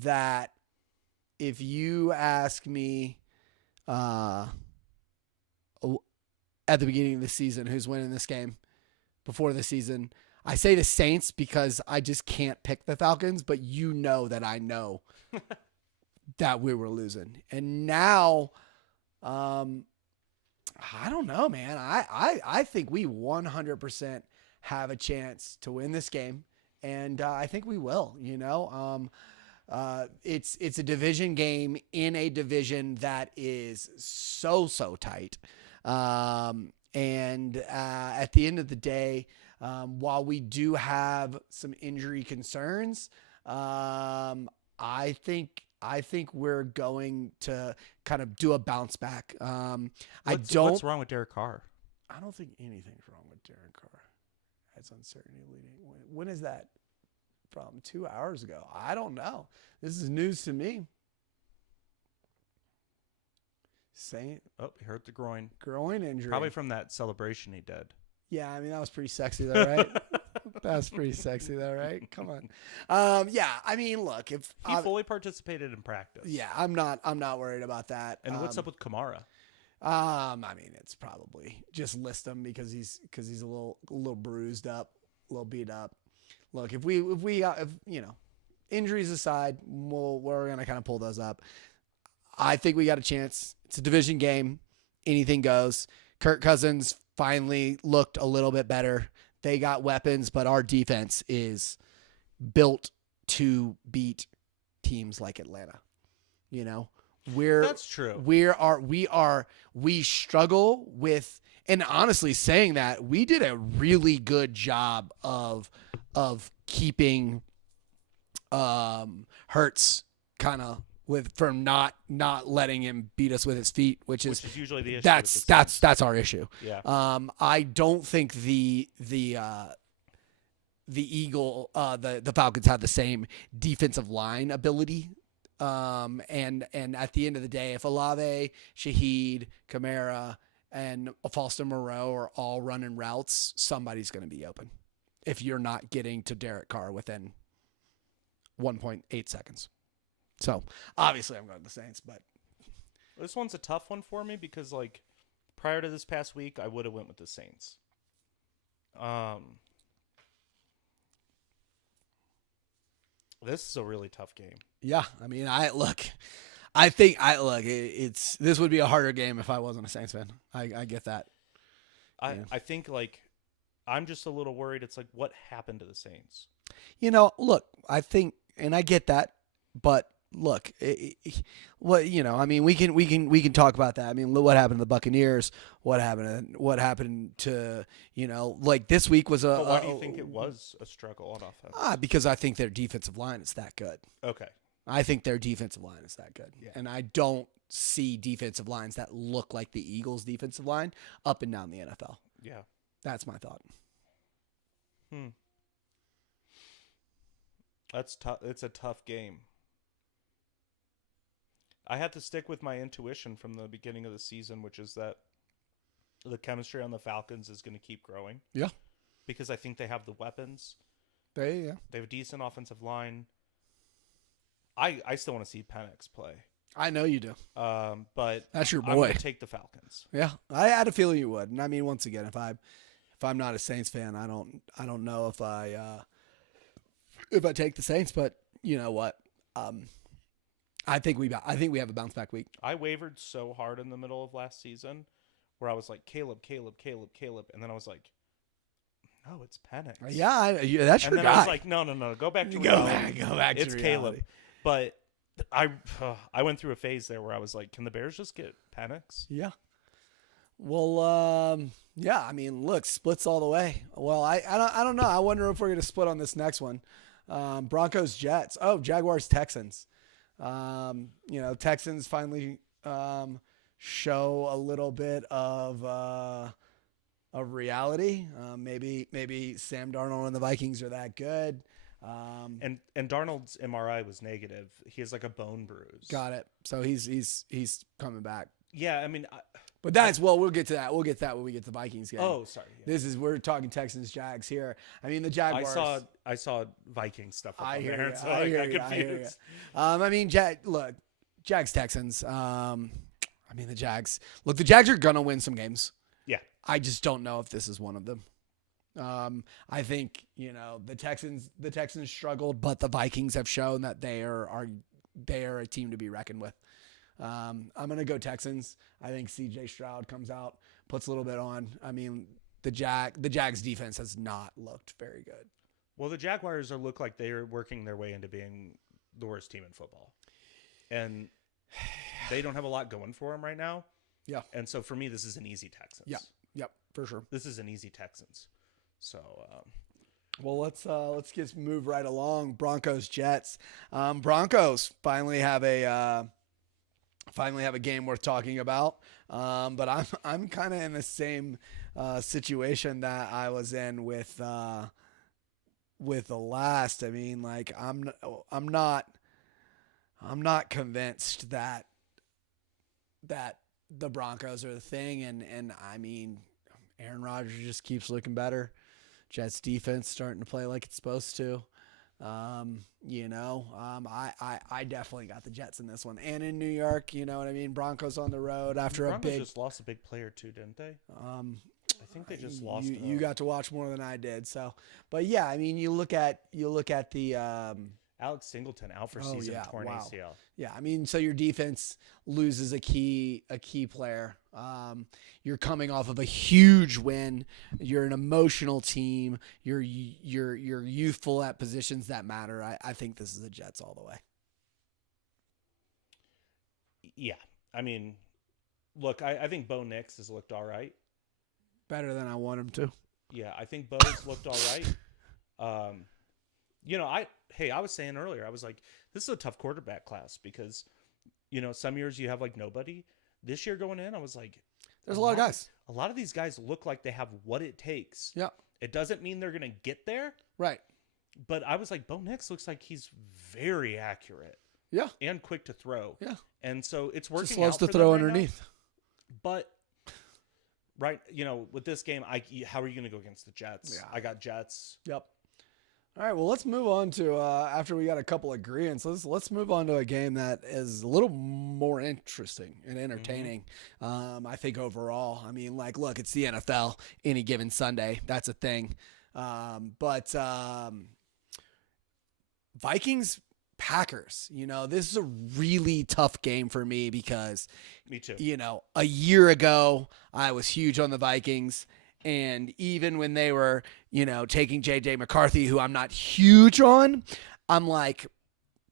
that, if you ask me at the beginning of the season who's winning this game before the season, I say the Saints because I just can't pick the Falcons, but that I know that we were losing. And now, I don't know, man. I think we 100% have a chance to win this game, and I think we will. It's a division game in a division that is so tight, and at the end of the day, while we do have some injury concerns, I think we're going to kind of do a bounce back. What's wrong with Derek Carr? I don't think anything's wrong with Derek Carr. That's uncertainty leading. When is that from? 2 hours ago? I don't know. This is news to me. He hurt the groin. Groin injury. Probably from that celebration he did. Yeah, that was pretty sexy though, right? That was pretty sexy though, right? Come on. Look, if he fully participated in practice. Yeah, I'm not worried about that. And what's up with Kamara? It's probably just list him because he's a little bruised up, a little beat up. Look, if injuries aside, we're gonna kind of pull those up. I think we got a chance. It's a division game. Anything goes. Kirk Cousins finally looked a little bit better. They got weapons, but our defense is built to beat teams like Atlanta. That's true. We struggle with, and honestly saying that, we did a really good job of keeping Hurts kind of from not letting him beat us with his feet, which is usually the issue. That's our issue. Yeah. I don't think the the Falcons have the same defensive line ability. And at the end of the day, if Olave, Shaheed, Kamara, and Falston Moreau are all running routes, somebody's going to be open. If you're not getting to Derek Carr within 1.8 seconds. So obviously I'm going to the Saints, but this one's a tough one for me because like prior to this past week, I would have went with the Saints. This is a really tough game. Yeah, I mean, it's this would be a harder game if I wasn't a Saints fan. I get that. I think like I'm just a little worried. It's like what happened to the Saints? Look, I think, and I get that, but look, I mean, we can talk about that. I mean, what happened to the Buccaneers? What happened to like this week was But why do you think it was a struggle on offense? Because I think their defensive line is that good. Okay. I think their defensive line is that good. Yeah. And I don't see defensive lines that look like the Eagles' defensive line up and down the NFL. Yeah. That's my thought. That's tough. It's a tough game. I had to stick with my intuition from the beginning of the season, which is that the chemistry on the Falcons is going to keep growing. Yeah. Because I think they have the weapons. They have a decent offensive line. I still want to see Penix play. I know you do. But that's your boy. I'm going to take the Falcons. Yeah, I had a feeling you would. And I mean, once again, if I'm not a Saints fan, I don't know if I take the Saints. But you know what? I think we have a bounce back week. I wavered so hard in the middle of last season, where I was like Caleb, and then I was like, no, it's Penix. Yeah, that's your guy. And then I was like, no, go back to reality. Go back to it's reality. Caleb. But I went through a phase there where I was like, can the Bears just get Penix? Yeah. Well, yeah. I mean, look, splits all the way. Well, I don't know. I wonder if we're gonna split on this next one. Broncos Jets. Oh, Jaguars Texans. Texans finally show a little bit of reality. Maybe Sam Darnold and the Vikings are that good. And Darnold's MRI was negative. He has like a bone bruise. Got it. So he's coming back. Yeah, I mean, but we'll get to that. We'll get to that when we get to the Vikings game. Oh, sorry. Yeah. We're talking Texans Jags here. I mean, the Jaguars. I saw Viking stuff up I on hear there, you, so I I hear got you, confused. I mean, Jags Texans. I mean, the Jags. Look, the Jags are gonna win some games. Yeah. I just don't know if this is one of them. I think the Texans struggled, but the Vikings have shown that they are a team to be reckoned with. I'm gonna go Texans. I think C.J. Stroud comes out, puts a little bit on. I mean, the Jags defense has not looked very good. Well, the Jaguars look like they are working their way into being the worst team in football, and they don't have a lot going for them right now. Yeah. And so for me, this is an easy Texans. Yeah. Yep. For sure. This is an easy Texans. So. Well, let's just move right along. Broncos Jets. Broncos finally have a game worth talking about. But I'm kind of in the same situation that I was in with the last. I mean, like I'm not convinced that the Broncos are the thing, and I mean, Aaron Rodgers just keeps looking better. Jets defense starting to play like it's supposed to. I definitely got the Jets in this one, and in New York, you know what I mean. Broncos on the road after Broncos just lost a big player too, didn't they? I think they just lost. You got to watch more than I did, so. But yeah, I mean, you look at the. Alex Singleton out for season, torn ACL. Yeah, I mean, so your defense loses a key player. You're coming off of a huge win. You're an emotional team. You're youthful at positions that matter. I think this is the Jets all the way. Yeah, I mean, look, I think Bo Nix has looked all right. Better than I want him to. Yeah, I think Bo's looked all right. I was saying earlier, I was like, this is a tough quarterback class because, some years you have like nobody. This year going in, I was like, there's a lot of guys. A lot of these guys look like they have what it takes. Yeah. It doesn't mean they're going to get there, Right. but I was like, Bo Nix looks like he's very accurate. Yeah. And quick to throw. Yeah. And so it's working Just loves out to for throw them right underneath. now. But with this game, how are you going to go against the Jets? Yeah. I got Jets. Yep. All right, well, let's move on to after we got a couple of agreements. Let's move on to a game that is a little more interesting and entertaining. I think overall. I mean, like, look, it's the NFL. Any given Sunday, that's a thing. But Vikings Packers. This is a really tough game for me because, Me too. A year ago I was huge on the Vikings. And even when they were, taking J.J. McCarthy, who I'm not huge on, I'm like,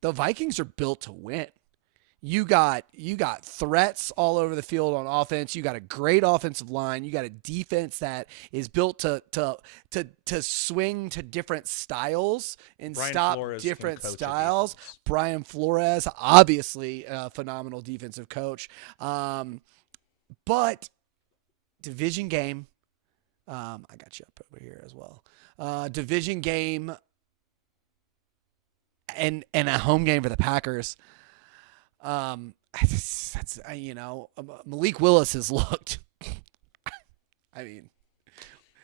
the Vikings are built to win. You got threats all over the field on offense. You got a great offensive line. You got a defense that is built to swing to different styles and Brian stop Flores different can coach a styles. defense. Brian Flores, obviously a phenomenal defensive coach. But division game. I got you up over here as well. Division game and a home game for the Packers. That's Malik Willis has looked. I mean,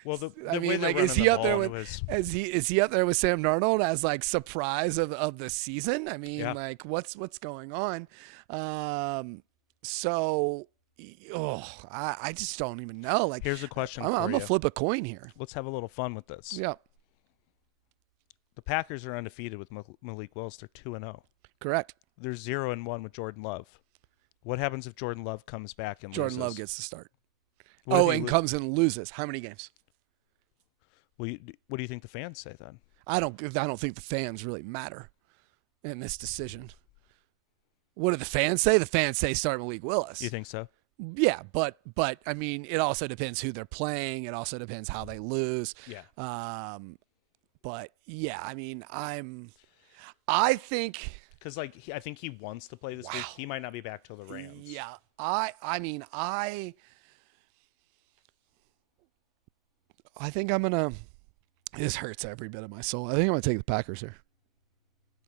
Well, the I way mean, they're like, is running he the up there ball with? was- Is he up there with Sam Darnold as like surprise of the season? I mean, Yeah. like what's going on? So. I just don't even know. Like, Here's a question I'm for gonna you. flip a coin here. Let's have a little fun with this. Yeah, The Packers are undefeated with Malik Willis. They're 2-0. correct. They're 0-1 with Jordan Love. What happens if Jordan Love comes back and Jordan loses? Love gets the start. What if he And comes and loses. How many games? What do you think the fans say then? I don't think the fans really matter in this decision. What do the fans say? The fans say start Malik Willis. You think so? Yeah, but I mean, it also depends who they're playing. It also depends how they lose. Yeah. But yeah, I mean, I think Because I think he wants to play this week. He might not be back till the Rams. Yeah, I mean, I think I'm gonna. This hurts every bit of my soul. I think I'm gonna take the Packers here.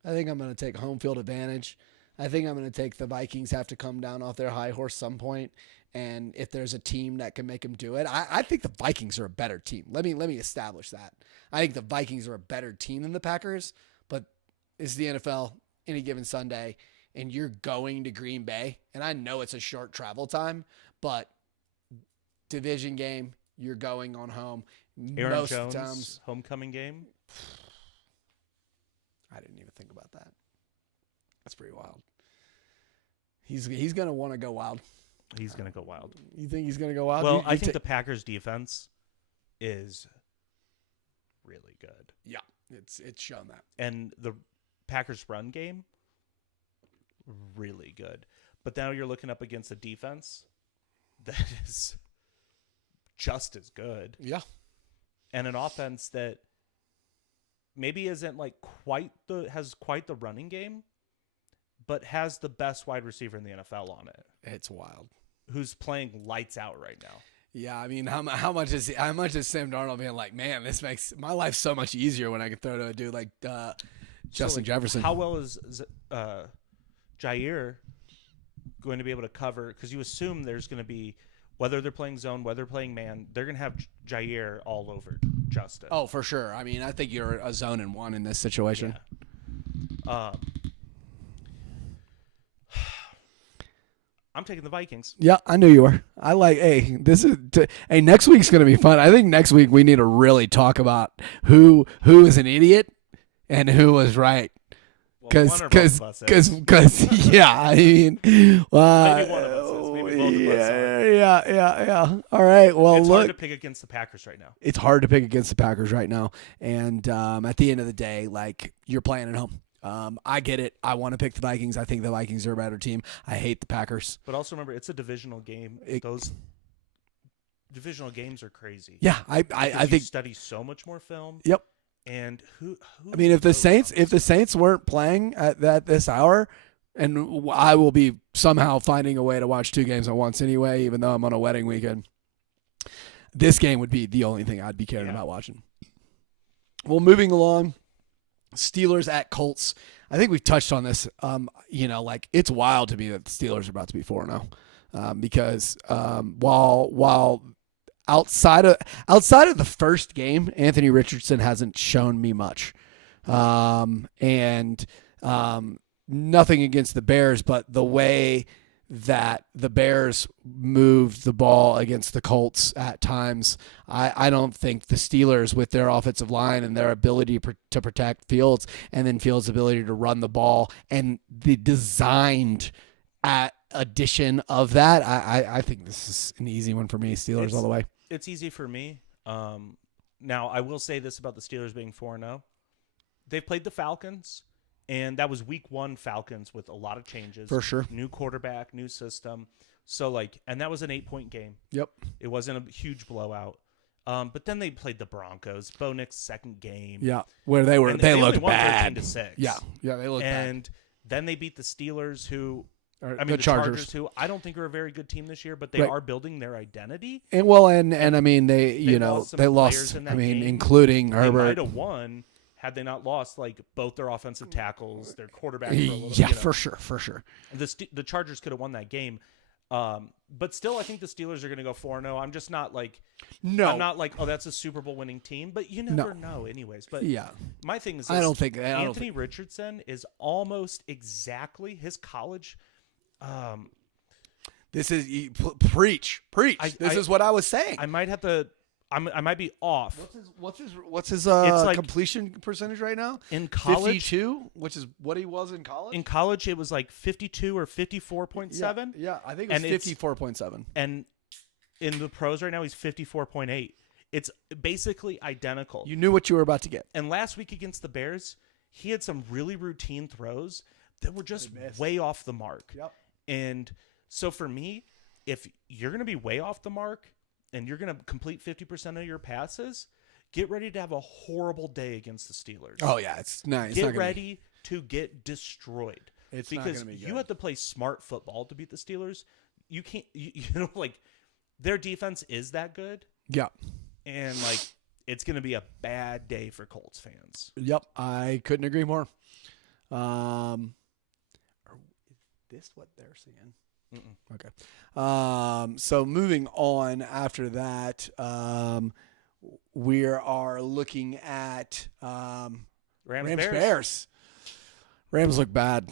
I think I'm gonna take home field advantage. I think I'm going to take the Vikings have to come down off their high horse some point, and if there's a team that can make them do it, I think the Vikings are a better team. Let me establish that. I think the Vikings are a better team than the Packers, but it's the NFL any given Sunday, and you're going to Green Bay, and I know it's a short travel time, but division game, you're going on home. Aaron Most Jones, times, homecoming game. I didn't even think about that. That's pretty wild. He's going to want to go wild. He's going to go wild. You think he's going to go wild? Well, I think the Packers defense is really good. Yeah, it's shown that. And the Packers run game, really good. But now you're looking up against a defense that is just as good. Yeah. And an offense that maybe isn't has quite the running game, but has the best wide receiver in the NFL on it. It's wild. Who's playing lights out right now. Yeah, I mean, how much is Sam Darnold being like, man, this makes my life so much easier when I can throw to a dude like Justin Jefferson. How well is Jair going to be able to cover? Because you assume there's going to be, whether they're playing zone, whether they're playing man, they're going to have Jair all over Justin. Oh, for sure. I mean, I think you're a zone and one in this situation. Yeah. I'm taking the Vikings. Yeah, I knew you were. I like. Hey, next week's gonna be fun. I think next week we need to really talk about who is an idiot and who was right. Because yeah, I mean, maybe one of us is. Maybe both of us are. Yeah. All right. Well, it's look, hard to pick against the Packers right now. It's hard to pick against the Packers right now, and at the end of the day, like, you're playing at home. I get it. I want to pick the Vikings. I think the Vikings are a better team. I hate the Packers. But also remember, it's a divisional game. Those divisional games are crazy. Yeah, I think think study so much more film. Yep. And who I mean, if the Saints weren't playing at this hour, and I will be somehow finding a way to watch two games at once anyway, even though I'm on a wedding weekend. this game would be the only thing I'd be caring about watching. Well, moving along, Steelers at Colts. I think we've touched on this. It's wild to me that the Steelers are about to be 4-0 because while outside of the first game, Anthony Richardson hasn't shown me much, and nothing against the Bears, but the way that the Bears moved the ball against the Colts at times, I don't think the Steelers, with their offensive line and their ability to protect Fields, and then Fields' ability to run the ball, and the designed addition of that, I think this is an easy one for me. Steelers all the way. It's easy for me. Now, I will say this about the Steelers being 4-0. They've played the Falcons. And that was week 1 Falcons with a lot of changes. For sure. New quarterback, new system. So, and that was an 8-point game. Yep. It wasn't a huge blowout. But then they played the Broncos. Bo Nix's second game. Yeah. Where they looked bad. 13-6. Yeah. Yeah, they looked bad. And then they beat the Steelers, the Chargers, who I don't think are a very good team this year, but they are building their identity. And I mean, they lost, including Herbert. They might have won had they not lost both their offensive tackles, their quarterback. For sure. The Chargers could have won that game, but still, I think the Steelers are going to go 4-0. I'm just not I'm not that's a Super Bowl winning team, but you never know, anyways. But my thing is, Anthony Richardson is almost exactly his college. This is preach. This is what I was saying. I might have to. I might be off. What's his completion percentage right now? In college, 52, which is what he was in college. In college, it was 52 or 54.7. Yeah, I think it was 54.7. And in the pros right now, he's 54.8. It's basically identical. You knew what you were about to get. And last week against the Bears, he had some really routine throws that were just way off the mark. Yep. And so for me, if you're going to be way off the mark, and you're going to complete 50% of your passes, get ready to have a horrible day against the Steelers. Oh, yeah. It's nice. Get ready to get destroyed. It's because not going to be good. You have to play smart football to beat the Steelers. You can't, their defense is that good. Yeah. And, it's going to be a bad day for Colts fans. Yep. I couldn't agree more. Is this what they're seeing? Mm-mm. Okay. So moving on after that, we are looking at Rams. Rams look bad,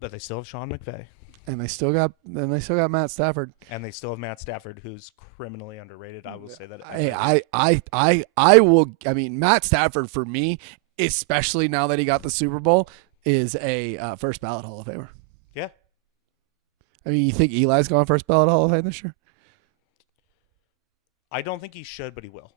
but they still have Sean McVay, and they still got Matt Stafford, and they still have Matt Stafford, who's criminally underrated. I will say that. I will. I mean, Matt Stafford for me, especially now that he got the Super Bowl, is a first ballot Hall of Famer. Yeah. I mean, you think Eli's going first ballot Hall of Fame this year? I don't think he should, but he will.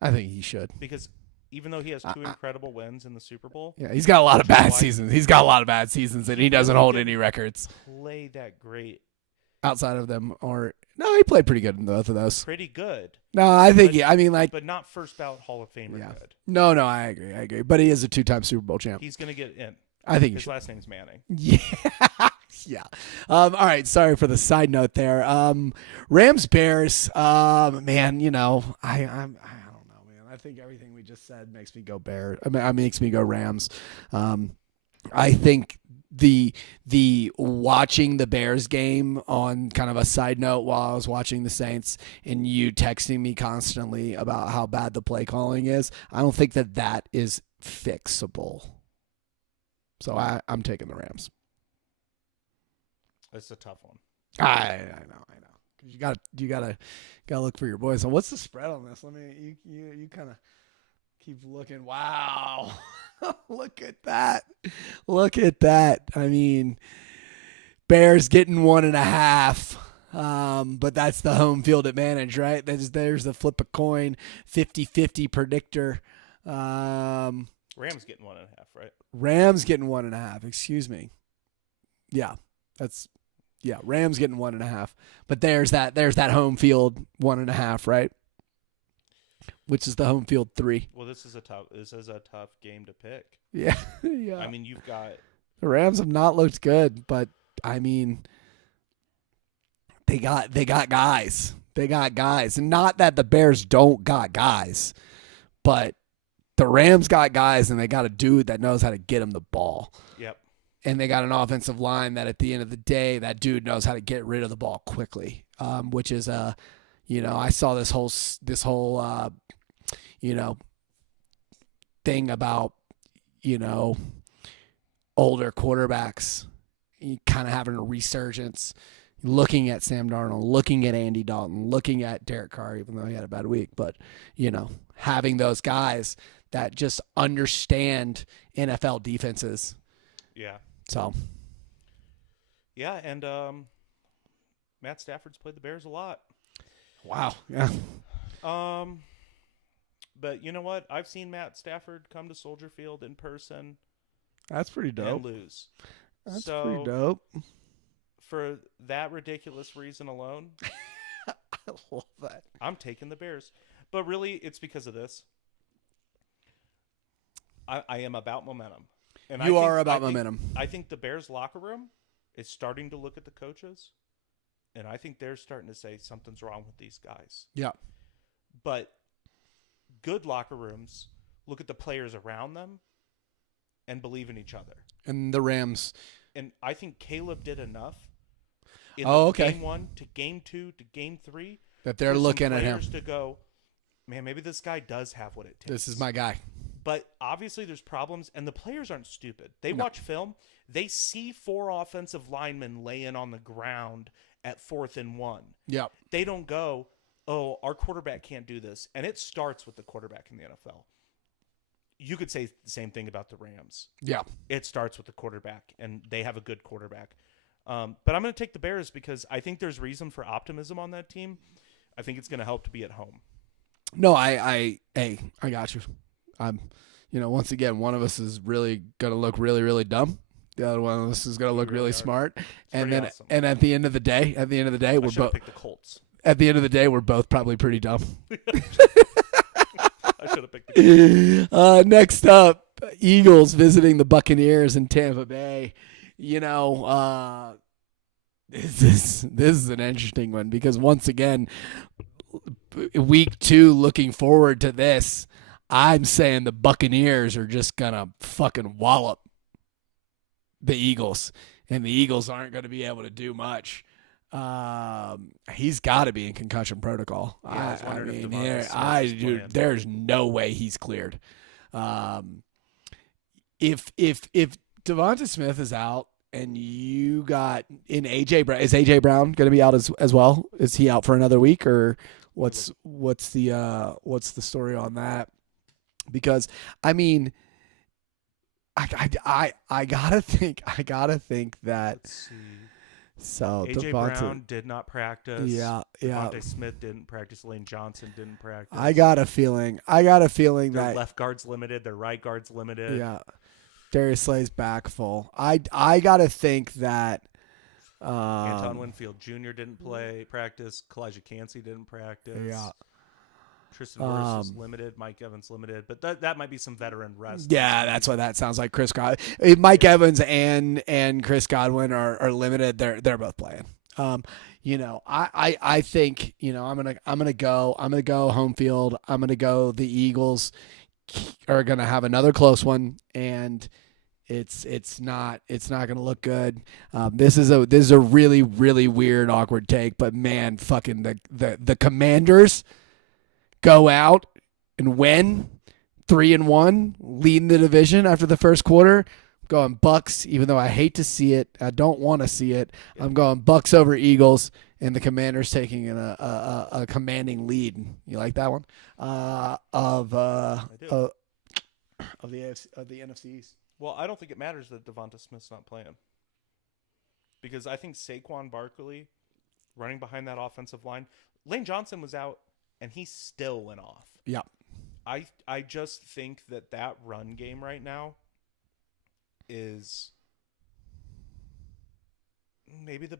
I think he should. Because even though he has 2 incredible wins in the Super Bowl. Yeah, he's got a lot of bad seasons. He's got a lot of bad seasons, and he doesn't hold any records. Play that great. Outside of them, no, he played pretty good in both of those. Pretty good. No, I think, but not first ballot Hall of Famer good. No, I agree. But he is a 2-time Super Bowl champ. He's going to get in. I think his last name's Manning. Yeah. Yeah. All right. Sorry for the side note there. Rams Bears. Man, I don't know, man. I think everything we just said makes me go Bears. Makes me go Rams. I think the watching the Bears game on kind of a side note while I was watching the Saints and you texting me constantly about how bad the play calling is. I don't think that is fixable. So I'm taking the Rams. It's a tough one. I know. You gotta look for your boys. So what's the spread on this? Let me you kind of keep looking. Wow, look at that. I mean, Bears getting 1.5. But that's the home field advantage, right? There's the flip a coin, 50-50 predictor. Rams getting 1.5, right? Rams getting 1.5. Excuse me. Yeah, Rams getting 1.5. But there's that home field 1.5, right? Which is the home field 3. Well, this is a tough game to pick. Yeah. I mean, you've got the Rams have not looked good, but I mean, they got guys. They got guys. And not that the Bears don't got guys, but the Rams got guys, and they got a dude that knows how to get them the ball. Yep. And they got an offensive line that at the end of the day, that dude knows how to get rid of the ball quickly, which is, I saw this whole thing about, older quarterbacks kind of having a resurgence, looking at Sam Darnold, looking at Andy Dalton, looking at Derek Carr, even though he had a bad week, but, having those guys that just understand NFL defenses. Yeah. So. Yeah, and Matt Stafford's played the Bears a lot. Wow. Yeah. But you know what? I've seen Matt Stafford come to Soldier Field in person. That's pretty dope. And lose. That's pretty dope. For that ridiculous reason alone, I love that. I'm taking the Bears. But really, it's because of this. I am about momentum. And You are about momentum. I think the Bears locker room is starting to look at the coaches, and I think they're starting to say something's wrong with these guys. Yeah. But good locker rooms look at the players around them and believe in each other. And the Rams. And I think Caleb did enough in game 1 to game 2 to game 3 that they're looking at him to go, man, maybe this guy does have what it takes. This is my guy. But obviously there's problems, and the players aren't stupid. They watch film. They see 4 offensive linemen laying on the ground at 4th and 1. Yep. They don't go, oh, our quarterback can't do this. And it starts with the quarterback in the NFL. You could say the same thing about the Rams. Yeah. It starts with the quarterback, and they have a good quarterback. But I'm going to take the Bears because I think there's reason for optimism on that team. I think it's going to help to be at home. No, I got you. Once again, one of us is really going to look really, really dumb. The other one of us is going to look really smart. And then, awesome. and at the end of the day, we're both picked the Colts. At the end of the day, we're both probably pretty dumb. I should have picked the Colts. Next up, Eagles visiting the Buccaneers in Tampa Bay. This is an interesting one because once again, week 2, looking forward to this. I'm saying the Buccaneers are just going to fucking wallop the Eagles, and the Eagles aren't going to be able to do much. He's got to be in concussion protocol. Yeah, I mean, there's no way he's cleared. If Devonta Smith is out and you got in AJ Brown, is AJ Brown going to be out as well? Is he out for another week, or what's the story on that? Because I mean, I gotta think that. Let's see. So AJ Brown did not practice. Yeah. Devontae Smith didn't practice. Lane Johnson didn't practice. I got a feeling their that left guard's limited. Their right guard's limited. Yeah. Darius Slay's back full. I gotta think that Anton Winfield Jr. didn't practice. Kalijah Cansey didn't practice. Yeah. Tristan Wirfs is limited. Mike Evans limited. But that might be some veteran rest. Yeah, that's what that sounds like. Chris Godwin, Mike Evans and Chris Godwin are limited. They're both playing. I think I'm gonna go home field. I'm gonna go. The Eagles are gonna have another close one, and it's not gonna look good. This is a really, really weird, awkward take, but man, fucking the Commanders go out and win 3-1, leading the division after the first quarter. I'm going Bucks, even though I hate to see it. I don't want to see it. Yeah. I'm going Bucks over Eagles, and the Commanders taking a commanding lead. You like that one? Of the NFC East. Well, I don't think it matters that Devonta Smith's not playing, because I think Saquon Barkley running behind that offensive line. Lane Johnson was out, and he still went off. Yeah. I just think that run game right now is maybe the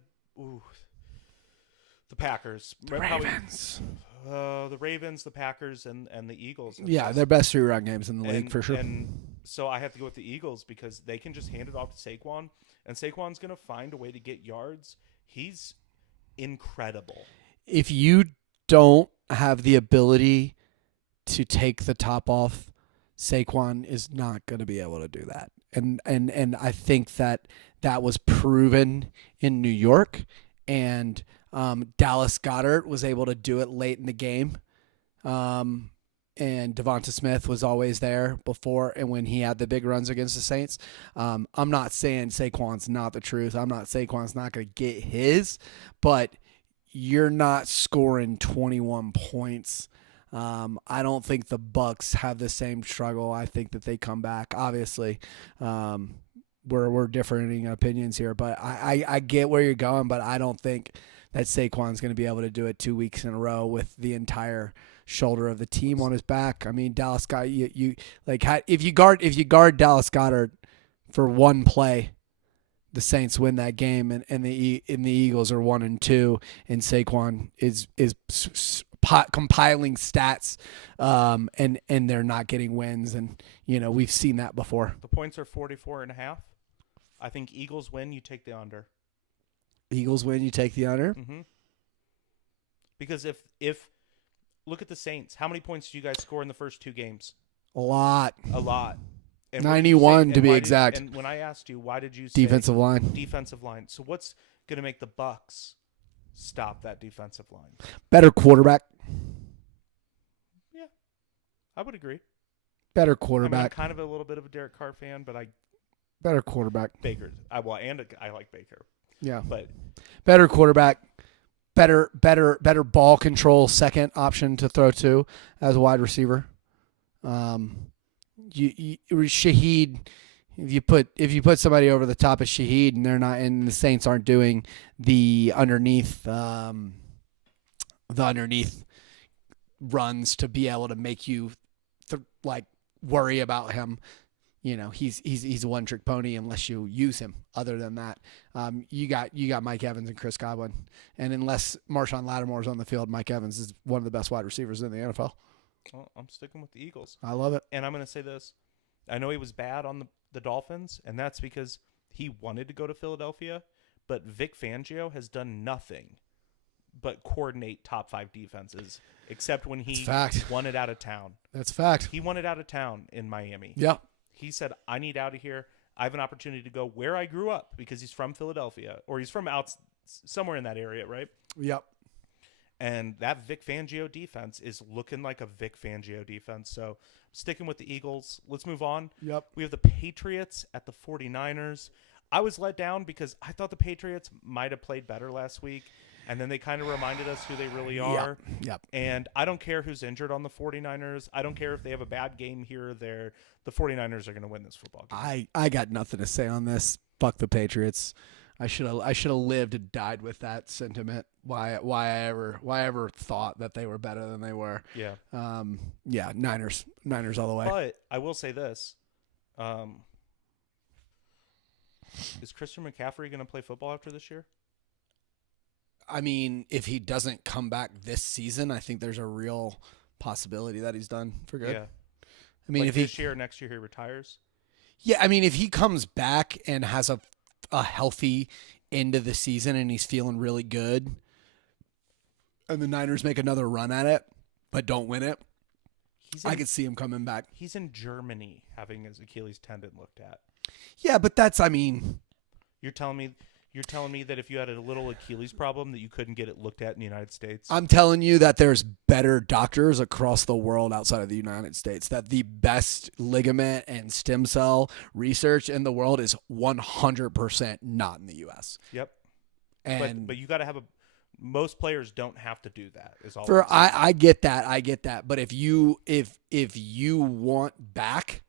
Packers. The Ravens. The Ravens, the Packers, and the Eagles. Yeah, they're best 3 run games in the league for sure. And so I have to go with the Eagles because they can just hand it off to Saquon, and Saquon's going to find a way to get yards. He's incredible. If you don't have the ability to take the top off, Saquon is not going to be able to do that. And I think that was proven in New York, and Dallas Goedert was able to do it late in the game. And Devonta Smith was always there before and when he had the big runs against the Saints. I'm not saying Saquon's not the truth. I'm not Saquon's not going to get his, but you're not scoring 21 points. I don't think the Bucs have the same struggle. I think that they come back. Obviously, we're differing opinions here, but I get where you're going, but I don't think that Saquon's going to be able to do it 2 weeks in a row with the entire shoulder of the team on his back. I mean, Dallas Goedert, you like if you guard Dallas Goedert for one play, the Saints win that game, and the Eagles are 1-2, and Saquon is compiling stats, and they're not getting wins, and we've seen that before. The points are 44.5. I think Eagles win. You take the under. Eagles win. You take the under. Mm-hmm. Because if look at the Saints, how many points do you guys score in the first 2 games? A lot. And 91 to be exact. And when I asked you, why did you say defensive line? Defensive line. So what's going to make the Bucs stop that defensive line? Better quarterback. Yeah, I would agree. Better I quarterback. mean, I'm kind of a little bit of a Derek Carr fan, but better quarterback. Baker. I like Baker. Yeah, but better quarterback. Better ball control. Second option to throw to as a wide receiver. Shaheed. If you put somebody over the top of Shaheed and they're not, and the Saints aren't doing the underneath runs to be able to make you worry about him. He's a one-trick pony unless you use him. Other than that, you got Mike Evans and Chris Godwin, and unless Marshawn Lattimore's on the field, Mike Evans is one of the best wide receivers in the NFL. Well, I'm sticking with the Eagles. I love it. And I'm going to say this. I know he was bad on the Dolphins, and that's because he wanted to go to Philadelphia, but Vic Fangio has done nothing but coordinate top 5 defenses, except when he won it out of town. That's fact. He won it out of town in Miami. Yeah. He said, I need out of here. I have an opportunity to go where I grew up because he's from Philadelphia, or he's from somewhere in that area, right? Yep. And that Vic Fangio defense is looking like a Vic Fangio defense. So sticking with the Eagles. Let's move on. Yep. We have the Patriots at the 49ers. I was let down because I thought the Patriots might have played better last week. And then they kind of reminded us who they really are. Yep. And I don't care who's injured on the 49ers. I don't care if they have a bad game here or there. The 49ers are going to win this football game. I got nothing to say on this. Fuck the Patriots. I should have lived and died with that sentiment. Why I ever thought that they were better than they were. Yeah. Yeah, Niners all the way. But I will say this. Is Christian McCaffrey going to play football after this year? I mean, if he doesn't come back this season, I think there's a real possibility that he's done for good. Yeah. I mean, if this year or next year he retires? Yeah, I mean, if he comes back and has a healthy end of the season and he's feeling really good, and the Niners make another run at it but don't win it, I could see him coming back. He's in Germany having his Achilles tendon looked at. Yeah, but that's, I mean... You're telling me that if you had a little Achilles problem that you couldn't get it looked at in the United States? I'm telling you that there's better doctors across the world outside of the United States, that the best ligament and stem cell research in the world is 100% not in the U.S. Yep. And but you got to have most players don't have to do that. Is all. I get that. But if you want back,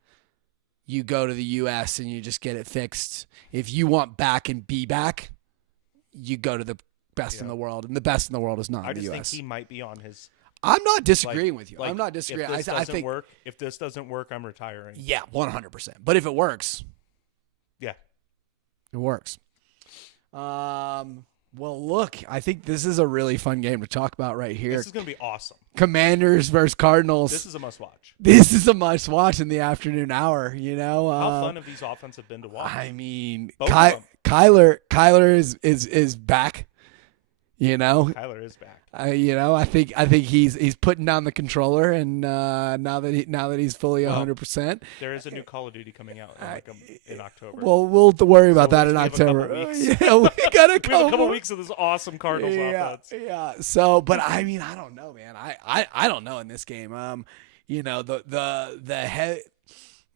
you go to the U.S. and you just get it fixed. If you want back and be back, you go to the best in the world, and the best in the world is not in the U.S. I just think he might be on his. I'm not disagreeing with you. I'm not disagreeing. If this doesn't work, I'm retiring. Yeah, 100%. But if it works, yeah, it works. Well, look, I think this is a really fun game to talk about right here. This is going to be awesome. Commanders versus Cardinals. This is a must-watch. This is a must-watch in the afternoon hour, you know. How fun have these offenses been to watch? I mean, Kyler is back. Kyler is back. I think he's putting down the controller, and now that he's fully 100%. There is a new Call of Duty coming out in October. Well, we'll worry about that in we have a couple October. weeks. Yeah, we got a We have a couple weeks of this awesome Cardinals offense. Yeah. So, but I mean, I don't know, man. I don't know in this game.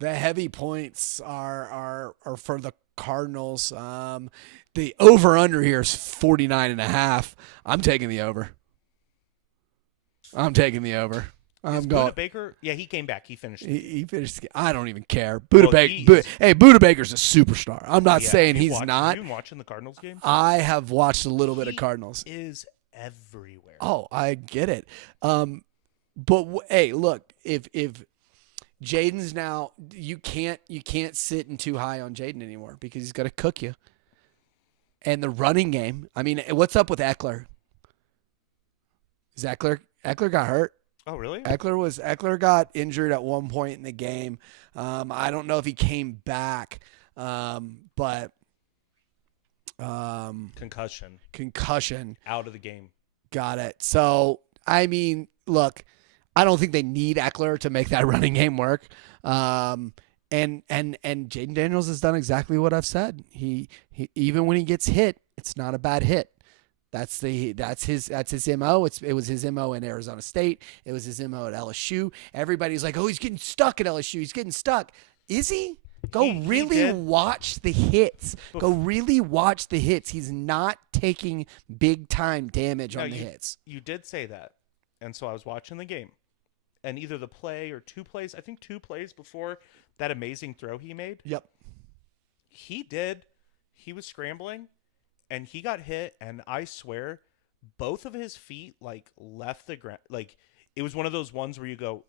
The heavy points are for the Cardinals. The over-under here is 49.5. I'm taking the over. I'm going. Buda Baker? Yeah, he came back. He finished. He finished. I don't even care. Buda Baker's a superstar. I'm not saying he's not. Have you been watching the Cardinals game? I have watched a little bit of Cardinals. He is everywhere. Oh, I get it. But hey, look, if Jaden's now, you can't sit in too high on Jaden anymore because he's going to cook you. And the running game, I mean, what's up with Eckler? Eckler got hurt. Oh, really? Eckler got injured at one point in the game. I don't know if he came back, but concussion out of the game. Got it. So I mean, look, I don't think they need Eckler to make that running game work. And Jaden Daniels has done exactly what I've said. He even when he gets hit, it's not a bad hit. That's his MO. It was his MO in Arizona State. It was his MO at LSU. Everybody's like, "Oh, he's getting stuck at LSU. He's getting stuck." Is he? Watch the hits. Go really watch the hits. He's not taking big time damage on the hits. You did say that. And so I was watching the game. And either the play or two plays before that amazing throw he made. Yep. He was scrambling and he got hit, and I swear both of his feet like left the ground. Like it was one of those ones where you go,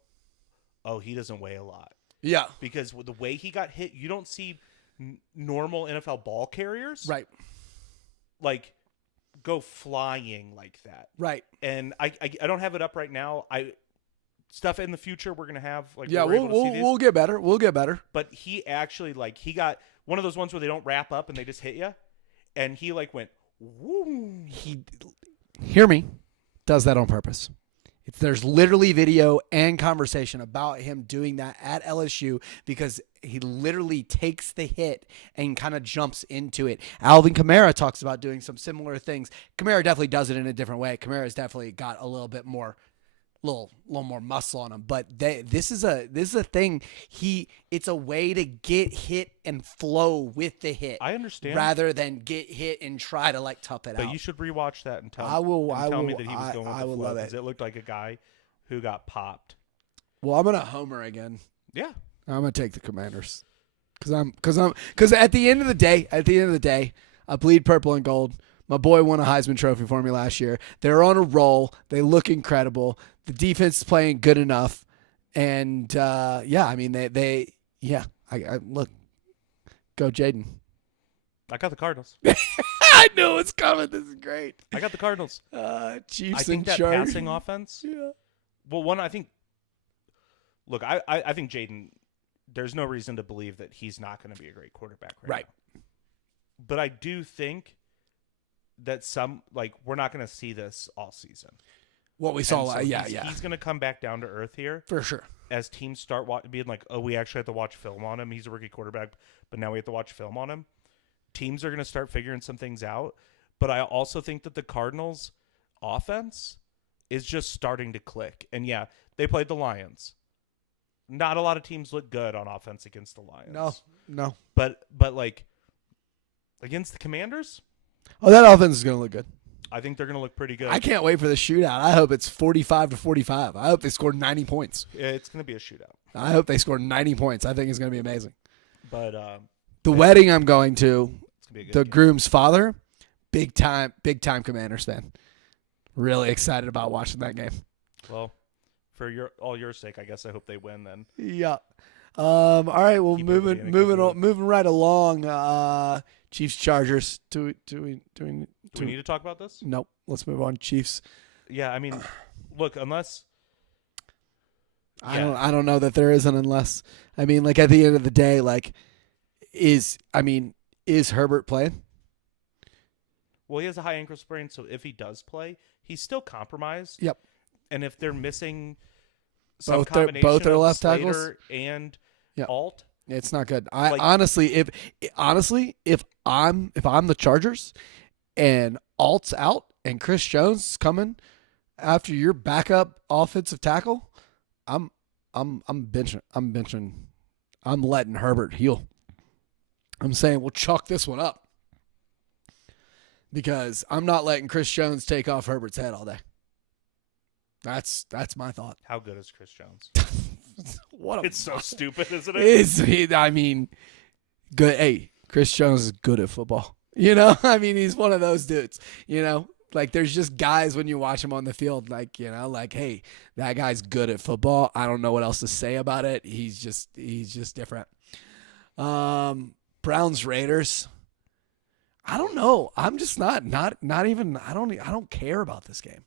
"Oh, he doesn't weigh a lot." Yeah. Because with the way he got hit, you don't see normal NFL ball carriers. Right. Like go flying like that. Right. And I don't have it up right now. Stuff in the future we're gonna have we'll get better. We'll get better. But he actually he got one of those ones where they don't wrap up and they just hit you, and he went woo. Hear me, does that on purpose. There's literally video and conversation about him doing that at LSU because he literally takes the hit and kind of jumps into it. Alvin Kamara talks about doing some similar things. Kamara definitely does it in a different way. Kamara's definitely got a little bit more, little more muscle on him. But this is a thing. It's a way to get hit and flow with the hit. I understand. Rather than get hit and try to tough it out. But you should rewatch that and tell me that he was going with the flow, because it looked like a guy who got popped. Well, I'm gonna homer again. Yeah, I'm gonna take the Commanders because at the end of the day, I bleed purple and gold. My boy won a Heisman Trophy for me last year. They're on a roll. They look incredible. The defense is playing good enough, and I mean I look. Go Jaden. I got the Cardinals. I knew it's coming. This is great. I got the Cardinals. Chiefs I think and that passing offense. Yeah. Well, one, I think. Look, I think Jaden. There's no reason to believe that he's not going to be a great quarterback right now. But I do think that we're not going to see this all season. What we saw, He's going to come back down to earth here for sure. As teams start being like, "Oh, we actually have to watch film on him. He's a rookie quarterback, but now we have to watch film on him." Teams are going to start figuring some things out. But I also think that the Cardinals' offense is just starting to click. And yeah, they played the Lions. Not a lot of teams look good on offense against the Lions. No. But against the Commanders, that offense is going to look good. I think they're going to look pretty good. I can't wait for the shootout. I hope it's 45-45. I hope they score 90 points. Yeah, it's going to be a shootout. I hope they score 90 points. I think it's going to be amazing. But the wedding I'm going to, the game. groom's father, big time Commanders fan. Really excited about watching that game. Well, for all your sake, I guess I hope they win then. Yeah. All right. Well, moving right along. Chiefs Chargers. Do we need to talk about this? Nope. Let's move on. Chiefs. Yeah. I mean, look. Unless. I don't know that there is an unless. I mean, at the end of the day, is Herbert playing? Well, he has a high ankle sprain, so if he does play, he's still compromised. Yep. And if they're missing some Both combination are of left Slater tackles. and Yep. Alt, It's not good. Like- If I'm the Chargers and Alt's out and Chris Jones is coming after your backup offensive tackle, I'm benching. I'm letting Herbert heal. I'm saying we'll chalk this one up because I'm not letting Chris Jones take off Herbert's head all day. That's my thought. how good is Chris Jones? It's so stupid, isn't it? I mean, good. Hey, Chris Jones is good at football. You know, I mean, he's one of those dudes. You know, like there's just guys when you watch him on the field, like like hey, that guy's good at football. I don't know what else to say about it. He's just different. Browns Raiders. I don't know. I'm just not even. I don't care about this game.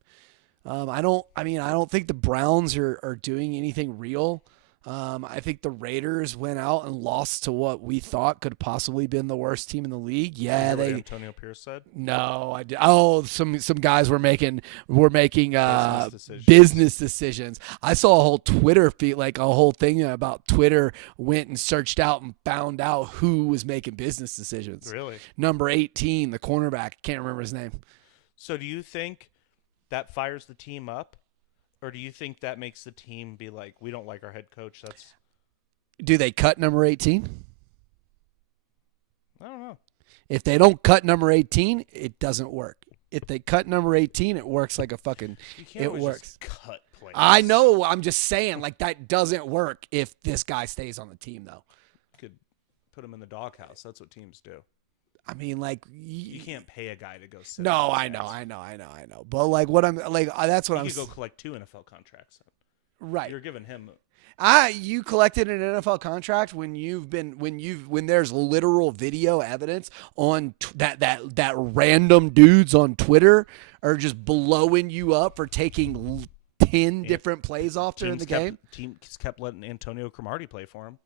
I don't think the Browns are doing anything real. I think the Raiders went out and lost to what we thought could possibly been the worst team in the league. Yeah, what Antonio Pierce said. No, I did. Oh, some guys were making Business business decisions. I saw a whole Twitter feed, like a whole thing about Twitter went and searched out and found out who was making business decisions. Really? Number 18, the cornerback. Can't remember his name. So do you think that fires the team up? Or do you think that makes the team be like, we don't like our head coach? Do they cut number 18? I don't know. If they don't cut number 18, it doesn't work. If they cut number 18, it works like a fucking. You can't It always works. just cut players. I know. I'm just saying, like that doesn't work if this guy stays on the team, though. You could put him in the doghouse. That's what teams do. I mean, like You can't pay a guy to go sit. No, on I the know, bench. I know. But like, what I'm like, that's what You I'm. could go collect 2 NFL contracts. Right. You're giving him. You collected an NFL contract when there's literal video evidence on that random dudes on Twitter are just blowing you up for taking 10 different plays off during the game. Teams kept letting Antonio Cromartie play for him.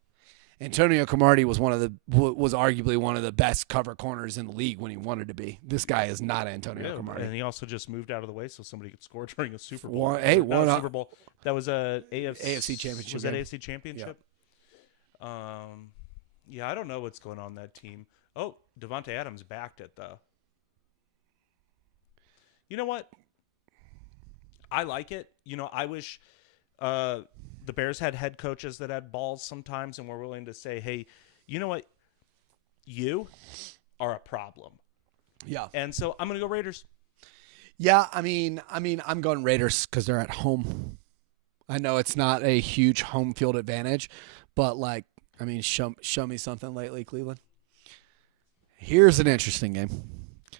Antonio Cromartie was arguably one of the best cover corners in the league when he wanted to be. This guy is not Antonio Cromartie. And he also just moved out of the way so somebody could score during a Super Bowl. Not Super Bowl. That was a AFC championship. Was that game. AFC championship? Yeah, I don't know what's going on that team. Oh, Devontae Adams backed it though. You know what? I like it. I wish the Bears had head coaches that had balls sometimes and were willing to say, hey, you know what? You are a problem. Yeah. And so I'm going to go Raiders. Yeah, I mean, I'm going Raiders because they're at home. I know it's not a huge home field advantage, but show me something lately, Cleveland. Here's an interesting game.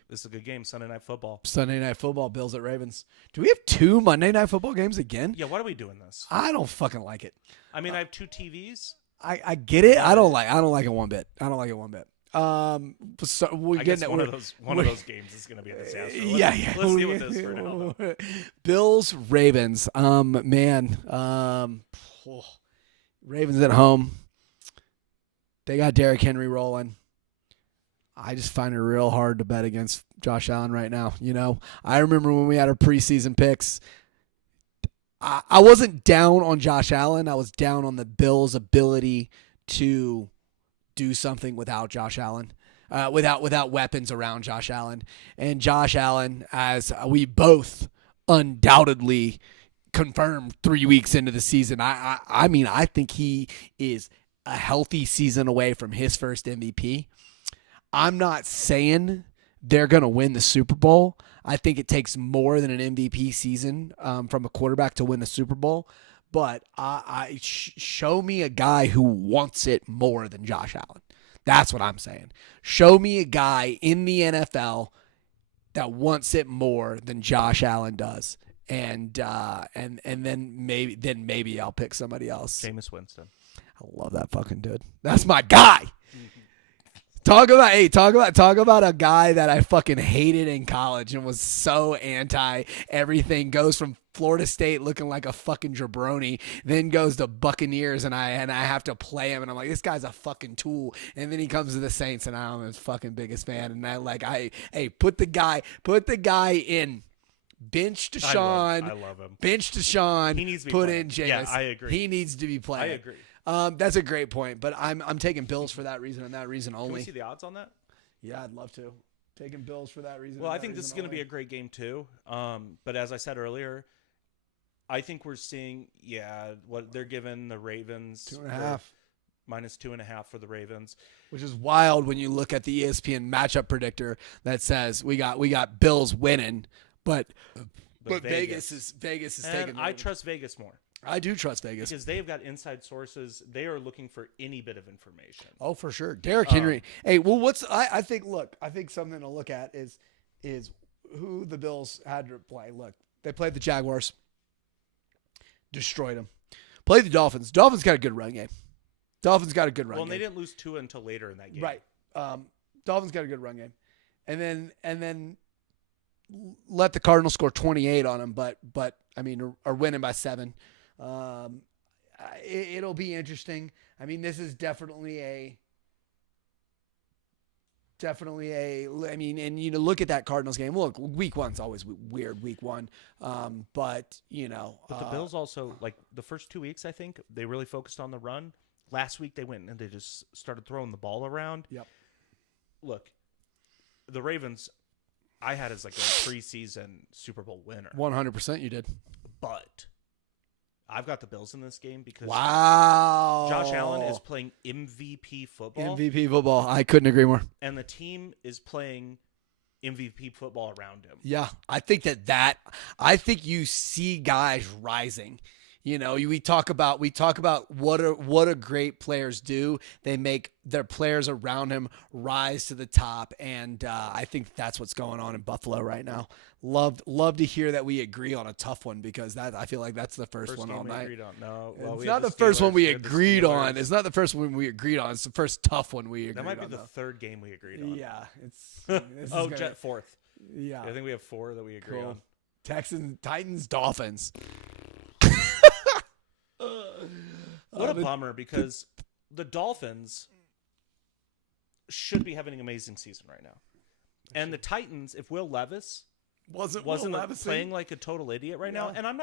This is a good game, Sunday Night Football. Sunday Night Football, Bills at Ravens. Do we have 2 Monday Night Football games again? Yeah, why are we doing this? I don't fucking like it. I mean, I have 2 TVs. I get it. I don't like it one bit. So we're I getting guess one of those games is going to be a disaster. Yeah. Let's deal with this for now. Bills, Ravens. Ravens at home. They got Derrick Henry rolling. I just find it real hard to bet against Josh Allen right now. I remember when we had our preseason picks, I wasn't down on Josh Allen. I was down on the Bills' ability to do something without Josh Allen, without weapons around Josh Allen. And Josh Allen, as we both undoubtedly confirmed 3 weeks into the season, I think he is a healthy season away from his first MVP. I'm not saying they're going to win the Super Bowl. I think it takes more than an MVP season from a quarterback to win the Super Bowl. But show me a guy who wants it more than Josh Allen. That's what I'm saying. Show me a guy in the NFL that wants it more than Josh Allen does. And then maybe I'll pick somebody else. Jameis Winston. I love that fucking dude. That's my guy. Talk about a guy that I fucking hated in college and was so anti everything. Goes from Florida State looking like a fucking jabroni, then goes to Buccaneers and I have to play him and I'm like, this guy's a fucking tool. And then he comes to the Saints and I'm his fucking biggest fan. And put the guy in. Bench Deshaun. I love him. Bench Deshaun. He needs to be put playing. in Jameis. Yeah, I agree. He needs to be playing. I agree. That's a great point, but I'm taking Bills for that reason and that reason only. Can we see the odds on that? Yeah, I'd love to. Taking Bills for that reason. Well, I think this is going to be a great game too. But as I said earlier, I think we're seeing what they're giving the Ravens 2.5 -2.5 for the Ravens, which is wild when you look at the ESPN matchup predictor that says we got Bills winning, but Vegas is taking. I trust Vegas more. I do trust Vegas because they've got inside sources. They are looking for any bit of information. Oh, for sure. Derrick Henry. Hey, well, I think something to look at is who the Bills had to play. Look, they played the Jaguars, destroyed them. Played the Dolphins. Dolphins got a good run game. Well, and they didn't lose Tua until later in that game. Right. Dolphins got a good run game, and then let the Cardinals score 28 on them, but I mean, are winning by 7. It'll be interesting. I mean, this is definitely a. I mean, and look at that Cardinals game. Look, week 1's always weird. Week 1, but the Bills also, like the first 2 weeks, I think they really focused on the run. Last week they went and they just started throwing the ball around. Yep. Look, the Ravens, I had as like a preseason Super Bowl winner. 100% you did. But I've got the Bills in this game because Josh Allen is playing MVP football. MVP football. I couldn't agree more. And the team is playing MVP football around him. Yeah, I think I think you see guys rising. We talk about what do great players do. They make their players around him rise to the top, and I think that's what's going on in Buffalo right now. Love to hear that we agree on a tough one because I feel like that's the first one all night. No, it's not the first one we agreed on. It's not the first one we agreed on. It's the first tough one we agreed on. That might be the third game we agreed on. Yeah, it's fourth. Yeah, I think we have 4 that we agree on. Texans, Titans, Dolphins. What a bummer because the Dolphins should be having an amazing season right now. And the Titans, if Will Levis wasn't playing like a total idiot right now, and I'm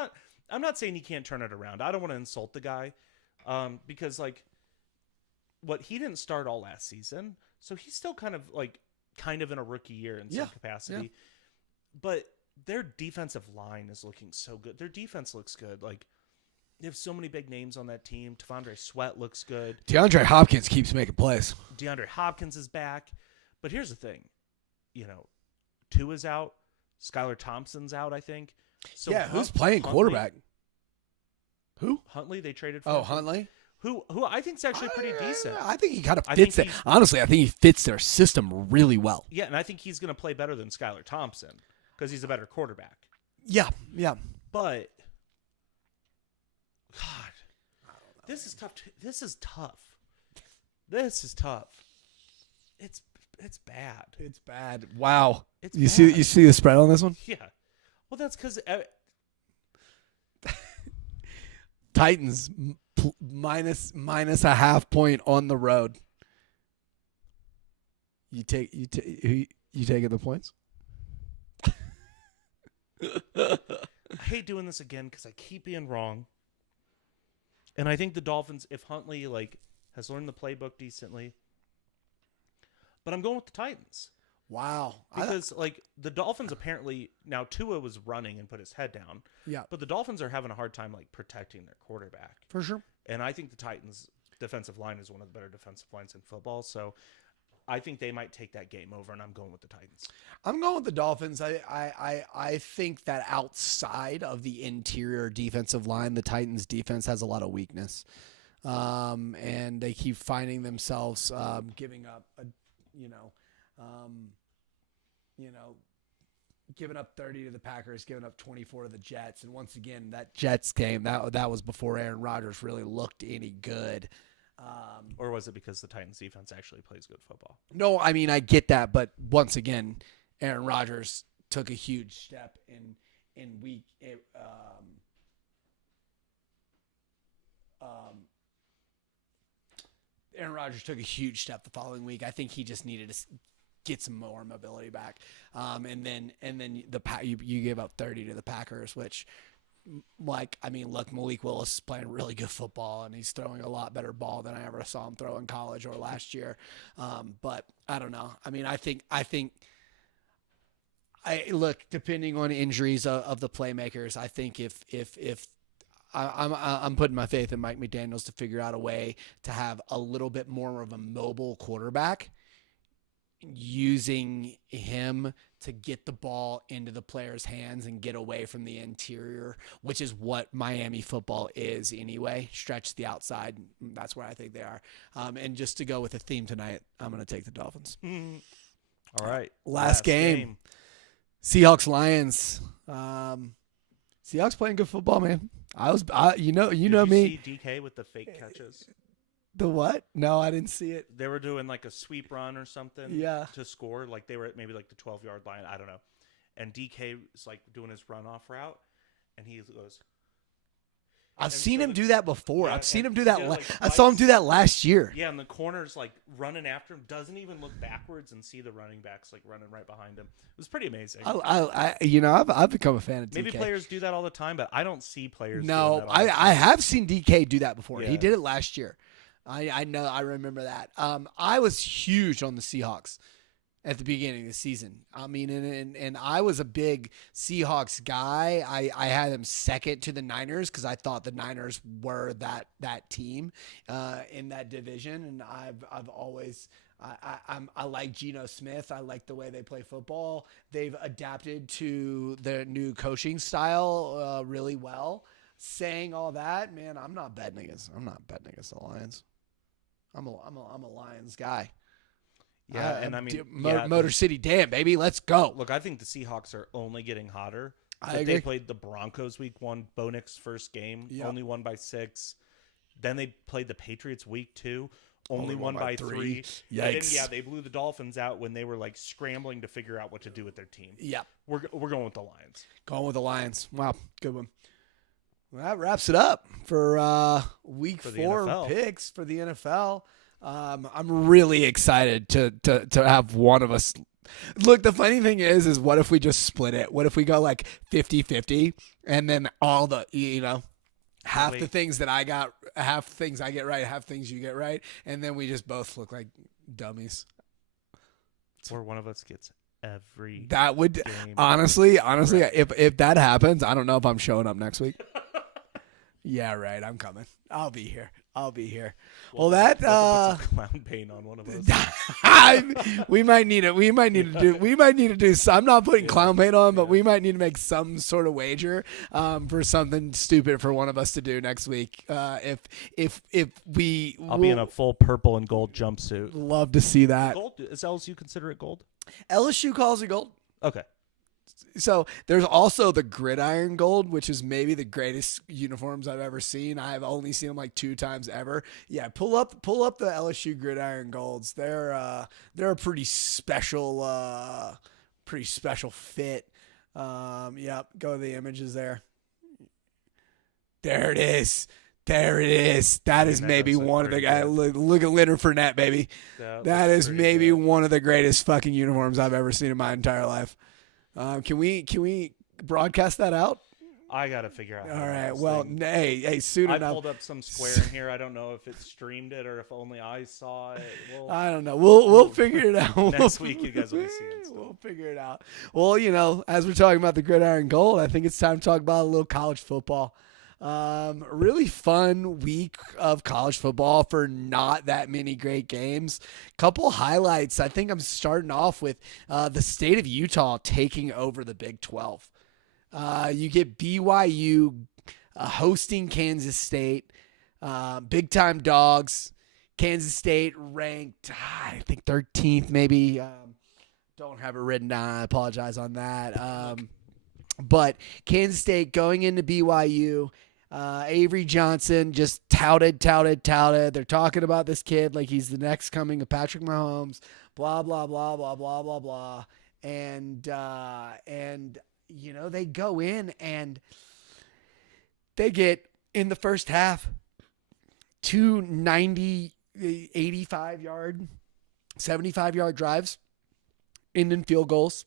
not saying he can't turn it around. I don't want to insult the guy because like he didn't start all last season, so he's still kind of in a rookie year in some capacity. Yeah. But their defensive line is looking so good. Their defense looks good. Like they have so many big names on that team. T'Vondre Sweat looks good. DeAndre Hopkins keeps making plays. DeAndre Hopkins is back. But here's the thing. Tua's out. Skylar Thompson's out, I think. So who's playing quarterback? Who? Huntley, they traded for. Oh, Huntley? Who I think is actually pretty decent. I think he kind of fits it. Honestly, I think he fits their system really well. Yeah, and I think he's going to play better than Skylar Thompson because he's a better quarterback. Yeah. But God, this is tough. This is tough. It's bad. It's bad. Wow. You see the spread on this one? Yeah. Well, that's because Titans minus a half point on the road. You taking the points? I hate doing this again because I keep being wrong. And I think the Dolphins, if Huntley has learned the playbook decently, but I'm going with the Titans. Wow. Because the Dolphins apparently now Tua was running and put his head down. Yeah. But the Dolphins are having a hard time protecting their quarterback. For sure. And I think the Titans' defensive line is one of the better defensive lines in football. So I think they might take that game over, and I'm going with the Titans. I'm going with the Dolphins. I think that outside of the interior defensive line, the Titans' defense has a lot of weakness. And they keep finding themselves giving up giving up 30 to the Packers, giving up 24 to the Jets. And once again, that Jets game, that was before Aaron Rodgers really looked any good. Or was it because the Titans defense actually plays good football? No, I mean I get that, but once again, Aaron Rodgers took a huge step in week. Aaron Rodgers took a huge step the following week. I think he just needed to get some more mobility back. And then you gave up 30 to the Packers, which, like, I mean, look, Malik Willis is playing really good football, and he's throwing a lot better ball than I ever saw him throw in college or last year. But I don't know. I mean, I think look, depending on injuries of the playmakers, I think if I'm putting my faith in Mike McDaniels to figure out a way to have a little bit more of a mobile quarterback, using him to get the ball into the player's hands and get away from the interior, which is what Miami football is anyway. Stretch the outside. That's where I think they are. And just to go with the theme tonight, I'm going to take the Dolphins. All right. Last game. Seahawks Lions. Seahawks playing good football, man. Did you you me. See DK with the fake catches. The what? No, I didn't see it. They were doing like a sweep run or something. Yeah. To score, like they were at maybe like the 12-yard line. I don't know. And DK is like doing his runoff route, and he goes. I've seen him do that before. Yeah, I've seen him do that. like I saw him do that last year. Yeah, and the corner's like running after him, doesn't even look backwards and see the running backs like running right behind him. It was pretty amazing. I've become a fan of DK. Maybe players do that all the time, but I don't see players. No, doing that all the time. I have seen DK do that before. Yeah. He did it last year. I know. I remember that. I was huge on the Seahawks at the beginning of the season. I mean, and I was a big Seahawks guy. I had them second to the Niners because I thought the Niners were that team in that division. And I've always I like Geno Smith. I like the way they play football. They've adapted to their new coaching style really well. Saying all that, man, I'm not betting against the Lions. I'm a Lions guy. Yeah, and I mean, Motor City, damn, baby, let's go. Look, I think the Seahawks are only getting hotter. I agree. They played the Broncos week 1, Bo Nix first game, only won by 6. Then they played the Patriots week 2, only won by 3. Yikes. And then, they blew the Dolphins out when they were like scrambling to figure out what to do with their team. Yeah. We're going with the Lions. Going with the Lions. Wow, good one. Well, that wraps it up for week 4 picks for the NFL. I'm really excited to have one of us. Look, the funny thing is what if we just split it? What if we go like 50-50 and then all the, half the things that I got, half things I get right, half things you get right, and then we just both look like dummies. Or one of us gets every That would game. honestly, right. if that happens, I don't know if I'm showing up next week. Yeah, right. I'm coming. I'll be here. Well, that put some clown paint on one of us. we might need to do. I'm not putting clown paint on, but we might need to make some sort of wager for something stupid for one of us to do next week. I'll be in a full purple and gold jumpsuit. Love to see that. Gold? Is LSU consider it gold? LSU calls it gold. Okay. So there's also the gridiron gold, which is maybe the greatest uniforms I've ever seen. I've only seen them like 2 times ever. Yeah, pull up the LSU gridiron golds. They're a pretty special fit. Yep, go to the images there. There it is. That is maybe one of the guys. Look at Leonard Fournette, baby. That is maybe one of the greatest fucking uniforms I've ever seen in my entire life. Can we broadcast that out? I gotta figure out. All right. Well, hey, soon enough. I pulled up some square in here. I don't know if it streamed it or if only I saw it. I don't know. We'll figure it out. Next week, you guys will be seeing it. We'll figure it out. Well, as we're talking about the gridiron gold, I think it's time to talk about a little college football. Really fun week of college football for not that many great games. Couple highlights. I think I'm starting off with the state of Utah taking over the Big 12. You get BYU hosting Kansas State, big time dogs. Kansas State ranked, I think 13th maybe. Don't have it written down. I apologize on that. But Kansas State going into BYU. Avery Johnson just touted. They're talking about this kid like he's the next coming of Patrick Mahomes. Blah blah blah blah blah blah blah. And they go in and they get in the first half 290, 85 yard, 75 yard drives, ending field goals.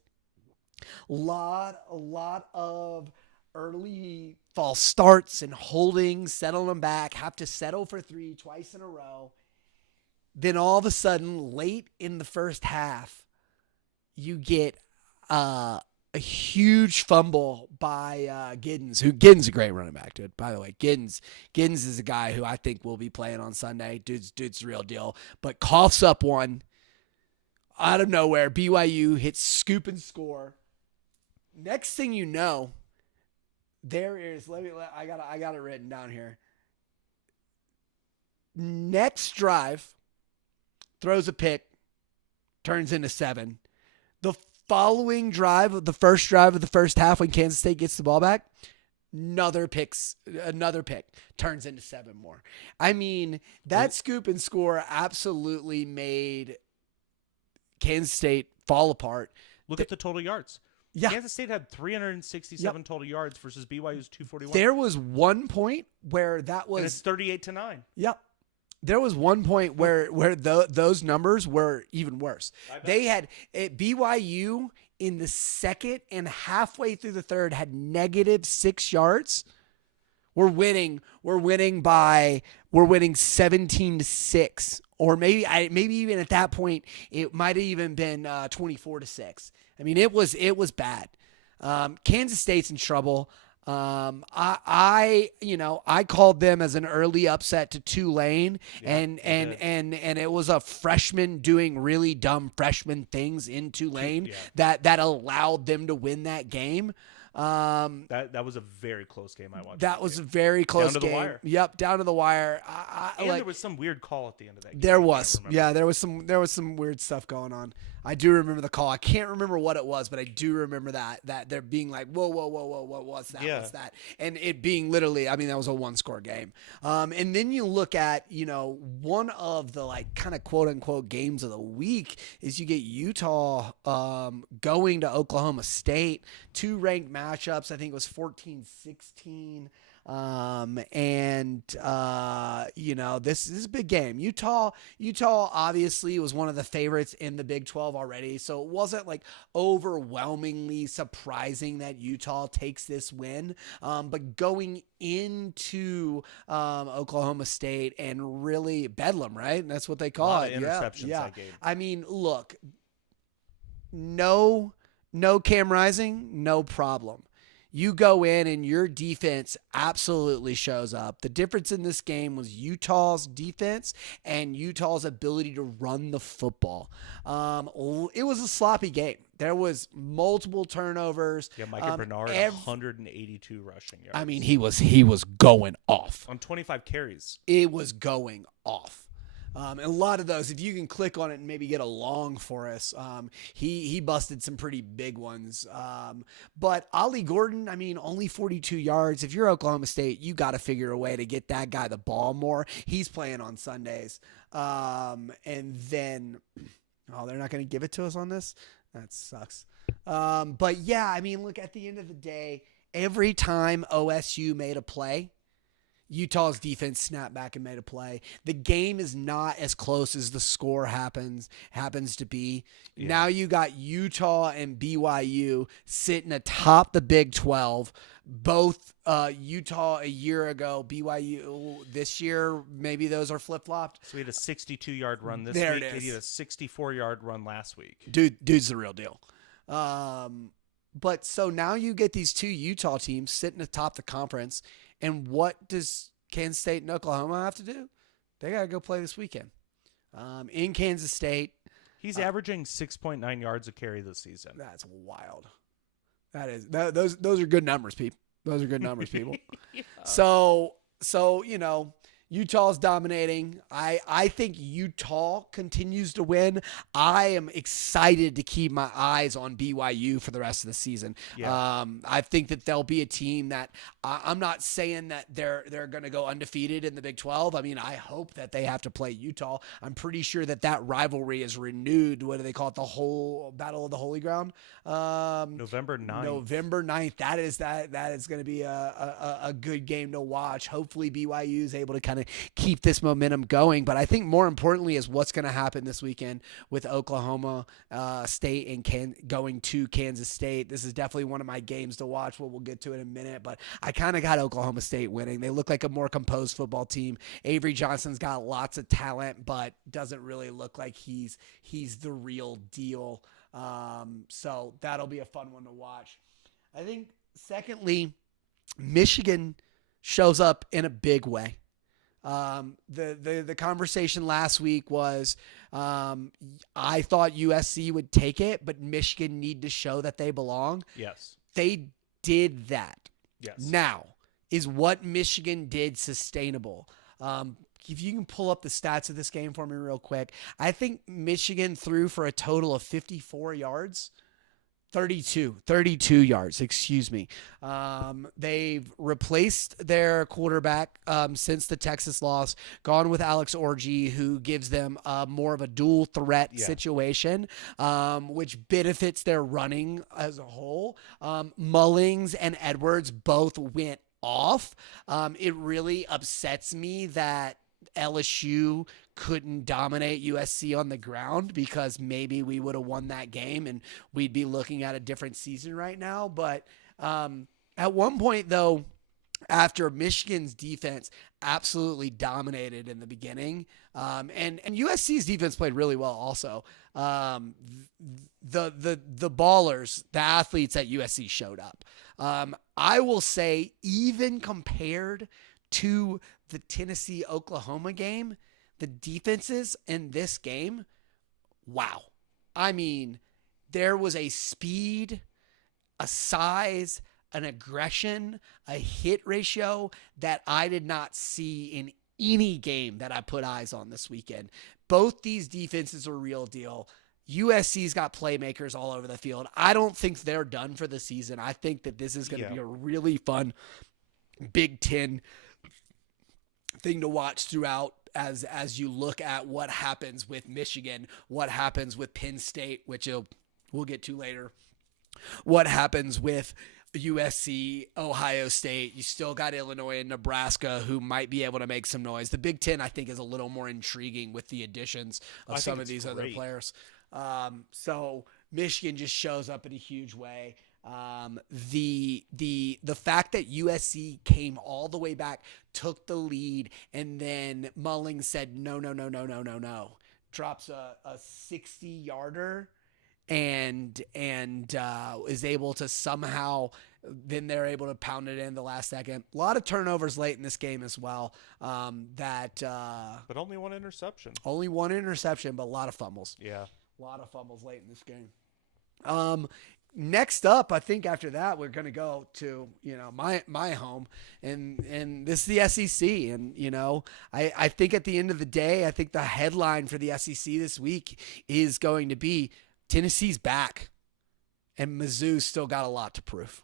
A lot of early false starts and holdings, settle them back, have to settle for 3 twice in a row. Then all of a sudden, late in the first half, you get a huge fumble by Giddens. Giddens is a great running back, dude. By the way, Giddens is a guy who I think will be playing on Sunday. Dude's the real deal. But coughs up one out of nowhere. BYU hits scoop and score. Next thing you know, there is. I got it written down here. Next drive, throws a pick, turns into 7. The following drive, the first drive of the first half, when Kansas State gets the ball back, another pick, turns into 7 more. I mean, that scoop and score absolutely made Kansas State fall apart. Look at the total yards. Yeah. Kansas State had 367 total yards versus BYU's 241. There was one point where that was... And it's 38-9. Yep. There was one point where those numbers were even worse. They had BYU in the second and halfway through the third had negative 6 yards. We're winning 17-6, or maybe even at that point it might have even been 24-6. I mean, it was bad. Kansas State's in trouble. I called them as an early upset to Tulane, and it was a freshman doing really dumb freshman things in Tulane that allowed them to win that game. That was a very close game I watched. That was a very close game. Down to the wire. Yep, down to the wire. There was some weird call at the end of that game. There was some weird stuff going on. I do remember the call. I can't remember what it was, but I do remember that they're being like, whoa, what's that? Yeah. What's that? And it being literally, I mean, that was a 1-score game. And then you look at, one of the like kind of quote unquote games of the week is you get Utah going to Oklahoma State, 2 ranked matchups. I think it was 14-16. This is a big game. Utah obviously was one of the favorites in the Big 12 already, so it wasn't like overwhelmingly surprising that Utah takes this win. But going into Oklahoma State and really bedlam, right? That's what they call it. Interceptions that game. I mean, look, no Cam Rising, no problem. You go in and your defense absolutely shows up. The difference in this game was Utah's defense and Utah's ability to run the football. It was a sloppy game. There was multiple turnovers. Yeah, Micah Bernard, 182 rushing yards. I mean, he was going off. On 25 carries. It was going off. And a lot of those, if you can click on it and maybe get a long for us, he busted some pretty big ones. But Ollie Gordon, I mean, only 42 yards. If you're Oklahoma State, you got to figure a way to get that guy the ball more. He's playing on Sundays. And then, they're not going to give it to us on this? That sucks. But yeah, I mean, look, at the end of the day, every time OSU made a play, Utah's defense snapped back and made a play. The game is not as close as the score happens to be. Yeah. Now you got Utah and BYU sitting atop the Big 12. Both Utah a year ago, BYU this year, maybe those are flip-flopped. So we had a 62-yard run this there week. It is. He had a 64-yard run last week. Dude's the real deal. But so now you get these 2 Utah teams sitting atop the conference. And what does Kansas State and Oklahoma have to do? They got to go play this weekend in Kansas State. He's averaging 6.9 yards a carry this season. That's wild. Those are good numbers, people. Those are good numbers, people. Yeah. So Utah's dominating. I think Utah continues to win. I am excited to keep my eyes on BYU for the rest of the season. Yeah. I think that they'll be a team that I'm not saying that they're going to go undefeated in the Big 12. I mean, I hope that they have to play Utah. I'm pretty sure that rivalry is renewed. What do they call it? The whole Battle of the Holy Ground. November 9th. November 9th. That is going to be a good game to watch. Hopefully BYU is able to kind of keep this momentum going. But I think more importantly is what's going to happen this weekend with Oklahoma State and going to Kansas State. This is definitely one of my games to watch. We'll get to it in a minute. But I kind of got Oklahoma State winning. They look like a more composed football team. Avery Johnson's got lots of talent, but doesn't really look like he's the real deal. So that'll be a fun one to watch. I think, secondly, Michigan shows up in a big way. The conversation last week was I thought USC would take it, but Michigan need to show that they belong. Yes. They did that. Yes. Now, is what Michigan did sustainable? If you can pull up the stats of this game for me real quick, I think Michigan threw for a total of 54 yards. 32 yards, excuse me. They've replaced their quarterback since the Texas loss, gone with Alex Orji, who gives them more of a dual threat situation, which benefits their running as a whole. Mullings and Edwards both went off. It really upsets me that LSU couldn't dominate USC on the ground, because maybe we would have won that game and we'd be looking at a different season right now. But at one point, though, after Michigan's defense absolutely dominated in the beginning, and USC's defense played really well also, the ballers, the athletes at USC showed up. I will say, even compared to the Tennessee-Oklahoma game, the defenses in this game, wow. I mean, there was a speed, a size, an aggression, a hit ratio that I did not see in any game that I put eyes on this weekend. Both these defenses are real deal. USC's got playmakers all over the field. I don't think they're done for the season. I think that this is going to be a really fun Big Ten thing to watch throughout as you look at what happens with Michigan, what happens with Penn State, which we'll get to later, what happens with USC, Ohio State. You still got Illinois and Nebraska, who might be able to make some noise. The Big Ten, I think, is a little more intriguing with the additions of some of these other players. So Michigan just shows up in a huge way. The fact that USC came all the way back, took the lead, and then Mullings said no, drops a 60-yarder and is able to somehow, then they're able to pound it in the last second. A lot of turnovers late in this game as well. But only one interception. Only one interception, but a lot of fumbles. Yeah. A lot of fumbles late in this game. Next up, I think after that, we're going to go to, my home, and this is the SEC. And, I think at the end of the day, I think the headline for the SEC this week is going to be Tennessee's back, and Mizzou's still got a lot to prove.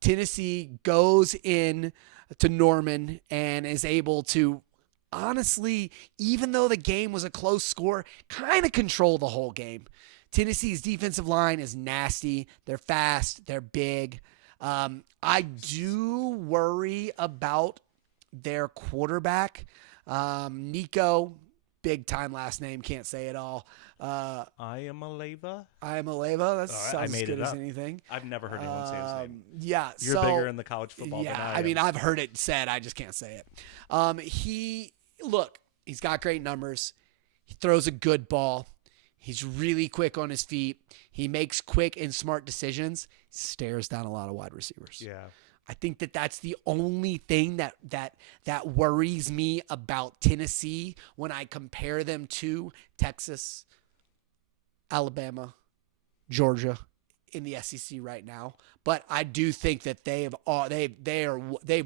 Tennessee goes in to Norman and is able to, honestly, even though the game was a close score, kind of control the whole game. Tennessee's defensive line is nasty. They're fast. They're big. I do worry about their quarterback. Nico, big time last name, can't say it all. Iamaleava? That sounds as good as anything. I've never heard anyone say his name. Yeah. You're bigger in the college football than I am. I mean, I've heard it said. I just can't say it. He's got great numbers. He throws a good ball. He's really quick on his feet. He makes quick and smart decisions. Stares down a lot of wide receivers. Yeah. I think that's the only thing that worries me about Tennessee when I compare them to Texas, Alabama, Georgia. in the SEC right now, but I do think that they've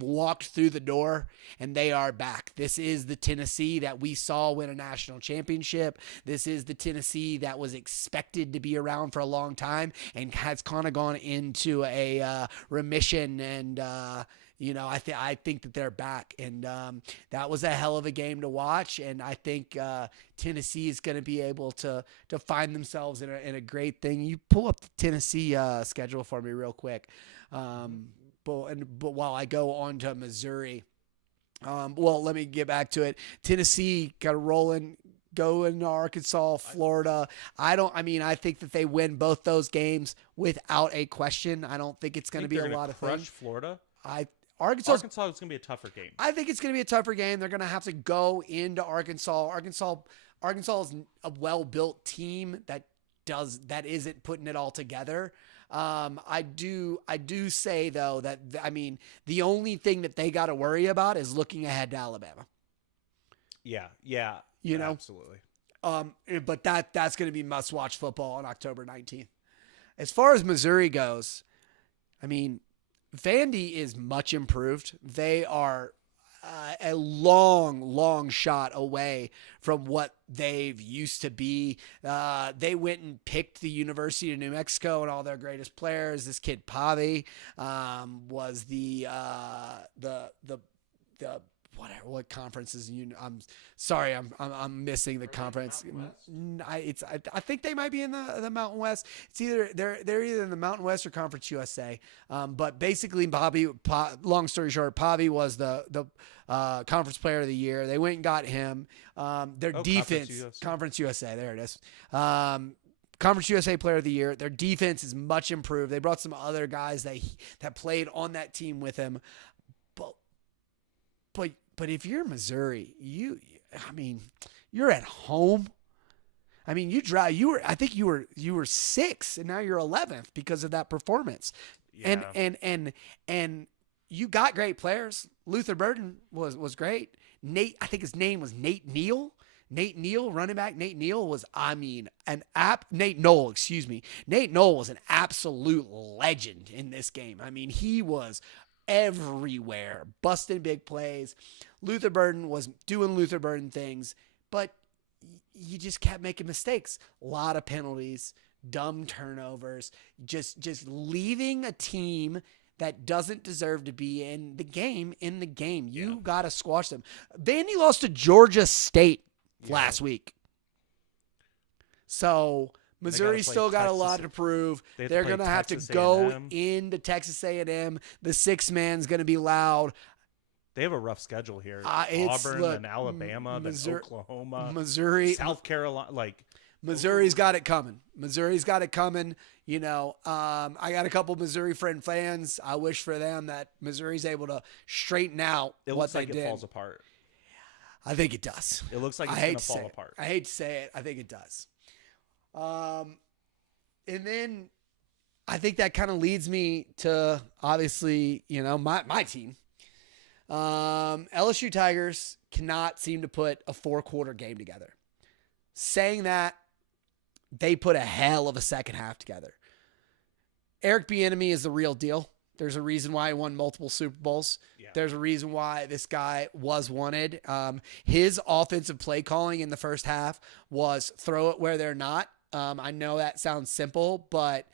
walked through the door and they are back. This is the Tennessee that we saw win a national championship. This is the Tennessee that was expected to be around for a long time and has kind of gone into a remission. And I think that they're back, and that was a hell of a game to watch. And I think Tennessee is going to be able to find themselves in a great thing. You pull up the Tennessee schedule for me real quick, but while I go on to Missouri, let me get back to it. Tennessee got rolling. Go into Arkansas, Florida. I think that they win both those games without a question. I don't think it's going to be a lot of things. Florida. Arkansas is going to be a tougher game. I think it's going to be a tougher game. They're going to have to go into Arkansas. Arkansas is a well-built team that isn't putting it all together. I do say though that the only thing that they got to worry about is looking ahead to Alabama. Yeah. Absolutely. But that's going to be must-watch football on October 19th. As far as Missouri goes, Vandy is much improved. They are a long shot away from what they've used to be. They went and picked the University of New Mexico and all their greatest players. This kid Pavi was the what conference is I'm sorry, I'm missing the conference. I think they might be in the Mountain West. It's either they're either in the Mountain West or Conference USA. But basically, long story short, Pavi was the conference player of the year. They went and got him. Their defense, Conference USA, there it is. Conference USA Player of the Year. Their defense is much improved. They brought some other guys that played on that team with him. But if you're Missouri, you're at home. I think you were 6 and now you're 11th because of that performance. Yeah. And you got great players. Luther Burden was great. I think his name was Nate Neal. Nate Neal, running back Nate Neal was, Nate Knoll, excuse me. Nate Knoll was an absolute legend in this game. He was everywhere, busting big plays. Luther Burden was doing Luther Burden things, but you just kept making mistakes. A lot of penalties, dumb turnovers, just leaving a team that doesn't deserve to be in the game. You got to squash them. Vandy lost to Georgia State last week. So Missouri still got a lot to prove. They're going to have to go into Texas A&M. The 6th man's going to be loud. They have a rough schedule here. Auburn, then Alabama, then Oklahoma, Missouri, South Carolina. Missouri's got it coming. I got a couple Missouri friend fans. I wish for them that Missouri's able to straighten out what they did. It falls apart. I think it does. It looks like it's going to fall apart. I hate to say it. I think it does. And then I think that kind of leads me to, obviously, my team. LSU Tigers cannot seem to put a 4-quarter game together. Saying that, they put a hell of a second half together. Eric Bieniemy is the real deal. There's a reason why he won multiple Super Bowls. Yeah. There's a reason why this guy was wanted. His offensive play calling in the first half was throw it where they're not. I know that sounds simple, but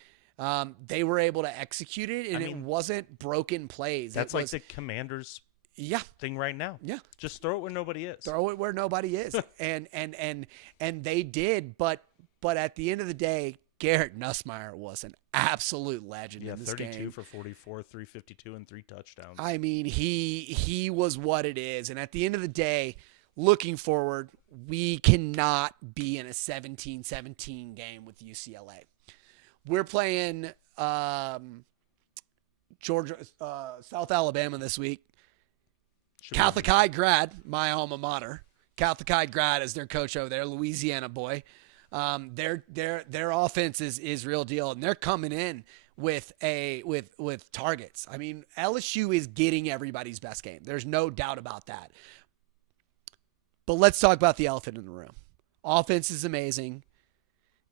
they were able to execute it, and it wasn't broken plays. That's like the Commanders thing right now. Yeah. Just throw it where nobody is. Throw it where nobody is. and they did, but at the end of the day, Garrett Nussmeier was an absolute legend in this 32 game. 32 for 44, 352, and 3 touchdowns. He was what it is. And at the end of the day, looking forward, we cannot be in a 17-17 game with UCLA. We're playing Georgia, South Alabama this week. Catholic High grad, my alma mater. Catholic High grad is their coach over there, Louisiana boy. Their offense is real deal, and they're coming in with targets. LSU is getting everybody's best game. There's no doubt about that. But let's talk about the elephant in the room. Offense is amazing.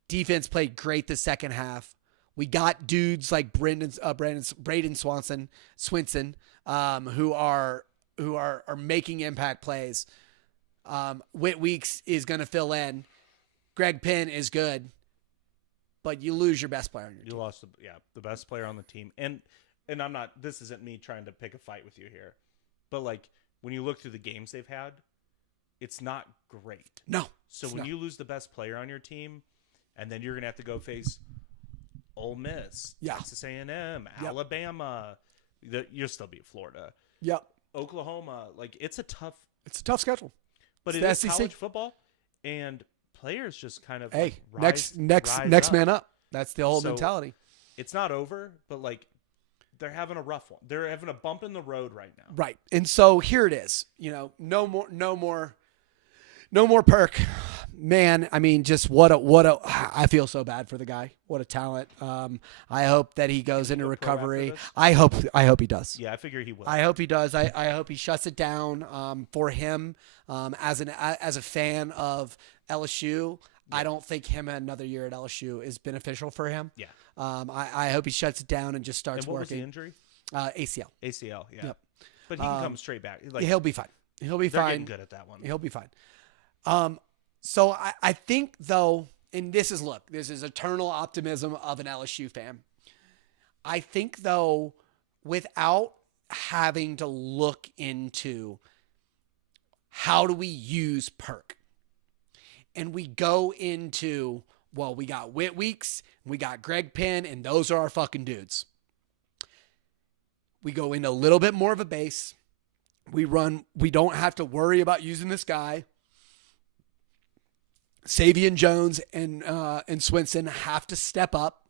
Defense played great the second half. We got dudes like Braden Swinson, who are making impact plays. Whit Weeks is going to fill in. Greg Penn is good, but you lose your best player on your team. You lost the best player on the team. And I'm not, this isn't me trying to pick a fight with you here, but like when you look through the games they've had, it's not great. No. So when you lose the best player on your team, and then you're going to have to go face Ole Miss, Texas A&M, Alabama, you'll still beat Florida. Yep. Oklahoma, like it's a tough schedule. But it is college football, and players just kind of next man up. That's the whole mentality. It's not over, but like they're having a rough one. They're having a bump in the road right now. Right. And so here it is. No more Perk. Man, I mean, just what a I feel so bad for the guy. What a talent. I hope that he goes into recovery. I hope he does. Yeah, I figure he will. I hope he does. I hope he shuts it down for him as a fan of LSU. Yeah. I don't think him another year at LSU is beneficial for him. Yeah. I hope he shuts it down and just starts what working. Was the injury? ACL. ACL, yeah. Yep. But he can come straight back. Like, he'll be fine. He'll be fine. They're getting good at that one. He'll be fine. So I think, though, and this is eternal optimism of an LSU fan. I think, though, without having to look into how do we use Perk, and we go into, well, we got Whit Weeks, we got Greg Penn, and those are our fucking dudes. We go into a little bit more of a base. We don't have to worry about using this guy. Savion Jones and Swinson have to step up.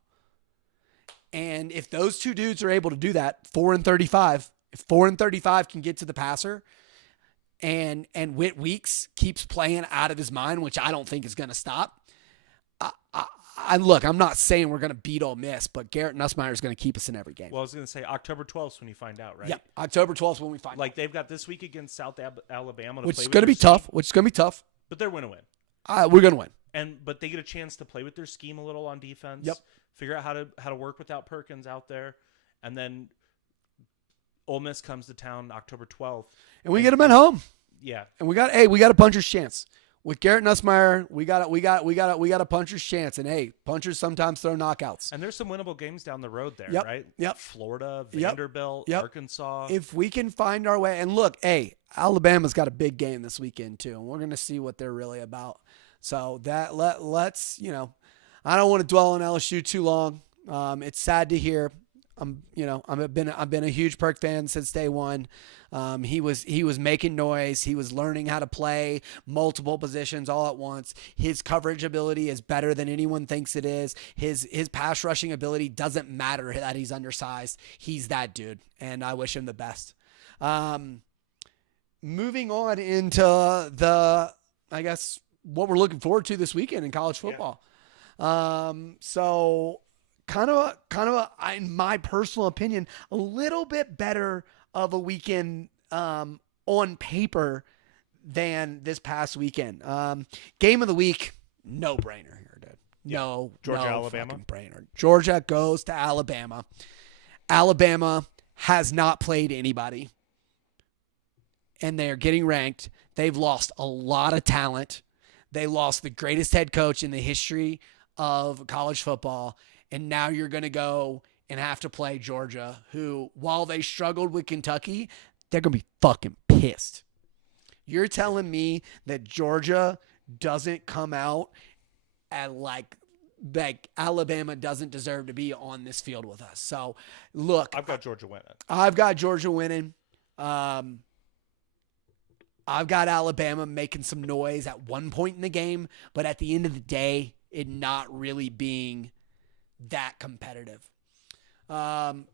And if those two dudes are able to do that, 4 and 35, if 4 and 35 can get to the passer, and Whit Weeks keeps playing out of his mind, which I don't think is going to stop. I'm not saying we're going to beat Ole Miss, but Garrett Nussmeier is going to keep us in every game. Well, I was going to say October 12th is when you find out, right? Yeah, October 12th is when we find out. Like they've got this week against South Alabama, which is going to be tough. But they're going to win. We're going to win. But they get a chance to play with their scheme a little on defense. Yep. Figure out how to work without Perkins out there, and then Ole Miss comes to town October 12th, and we get them at home. Yeah. And we got a puncher's chance. With Garrett Nussmeier, we got a puncher's chance. And hey, punchers sometimes throw knockouts. And there's some winnable games down the road there, yep. right? Yep. Florida, Vanderbilt, yep. Arkansas. If we can find our way, and look, hey, Alabama's got a big game this weekend too, and we're gonna see what they're really about. So that let's I don't want to dwell on LSU too long. It's sad to hear. I've been a huge Perk fan since day one. He was making noise. He was learning how to play multiple positions all at once. His coverage ability is better than anyone thinks it is. His pass rushing ability doesn't matter that he's undersized. He's that dude, and I wish him the best. Moving on into I guess what we're looking forward to this weekend in college football. Yeah. So kind of in my personal opinion, a little bit better of a weekend on paper than this past weekend. Game of the week, no brainer here, dude. No, Georgia, no Alabama. Brainer. Georgia goes to Alabama. Alabama has not played anybody, and they are getting ranked. They've lost a lot of talent. They lost the greatest head coach in the history of college football, and now you're going to go and have to play Georgia, who, while they struggled with Kentucky, they're going to be fucking pissed. You're telling me that Georgia doesn't come out and like Alabama doesn't deserve to be on this field with us. So, look. I've got Georgia winning. I've got Georgia winning. I've got Alabama making some noise at one point in the game, but at the end of the day, it not really being that competitive.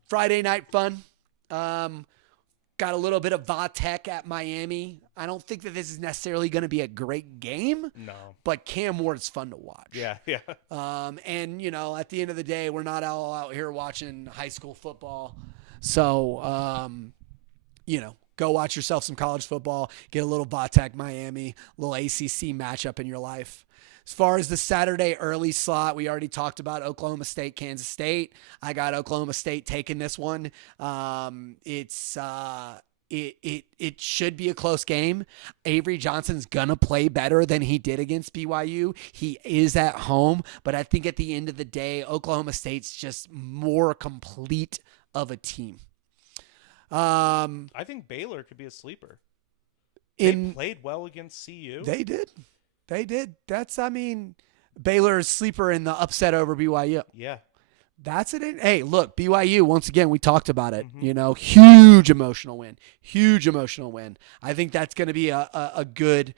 Friday night fun. Got a little bit of Vatek at Miami. I don't think that this is necessarily going to be a great game. No. But Cam Ward's fun to watch. Yeah. And, at the end of the day, we're not all out here watching high school football. So, go watch yourself some college football. Get a little Vatek Miami, a little ACC matchup in your life. As far as the Saturday early slot, we already talked about Oklahoma State, Kansas State. I got Oklahoma State taking this one. It should be a close game. Avery Johnson's gonna play better than he did against BYU. He is at home, but I think at the end of the day, Oklahoma State's just more complete of a team. I think Baylor could be a sleeper. They played well against CU. They did. Baylor's sleeper in the upset over BYU. Yeah. That's it. Hey, look, BYU, once again, we talked about it. Huge emotional win. I think that's going to be a good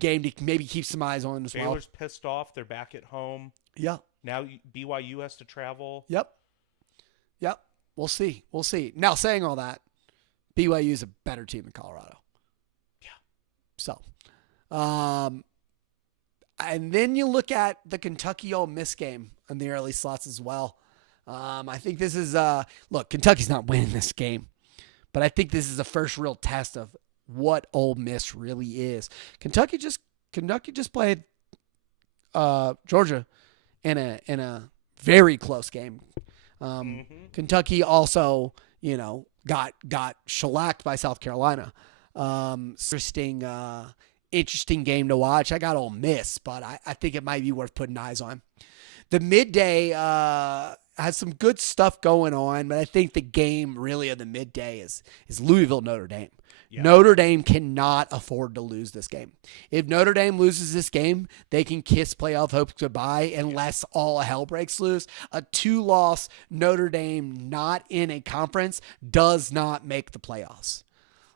game to maybe keep some eyes on as well. Baylor's pissed off. They're back at home. Yeah. Now BYU has to travel. Yep. We'll see. Now, saying all that, BYU is a better team than Colorado. Yeah. So, and then you look at the Kentucky Ole Miss game in the early slots as well. I think this is look, Kentucky's not winning this game, but I think this is the first real test of what Ole Miss really is. Kentucky just played Georgia in a very close game. Kentucky also, got shellacked by South Carolina. Interesting game to watch. I got Ole Miss, but I think it might be worth putting eyes on. The midday has some good stuff going on, but I think the game really of the midday is Louisville Notre Dame. Yeah. Notre Dame cannot afford to lose this game. If Notre Dame loses this game, they can kiss playoff hopes goodbye unless all hell breaks loose. A 2-loss Notre Dame not in a conference does not make the playoffs.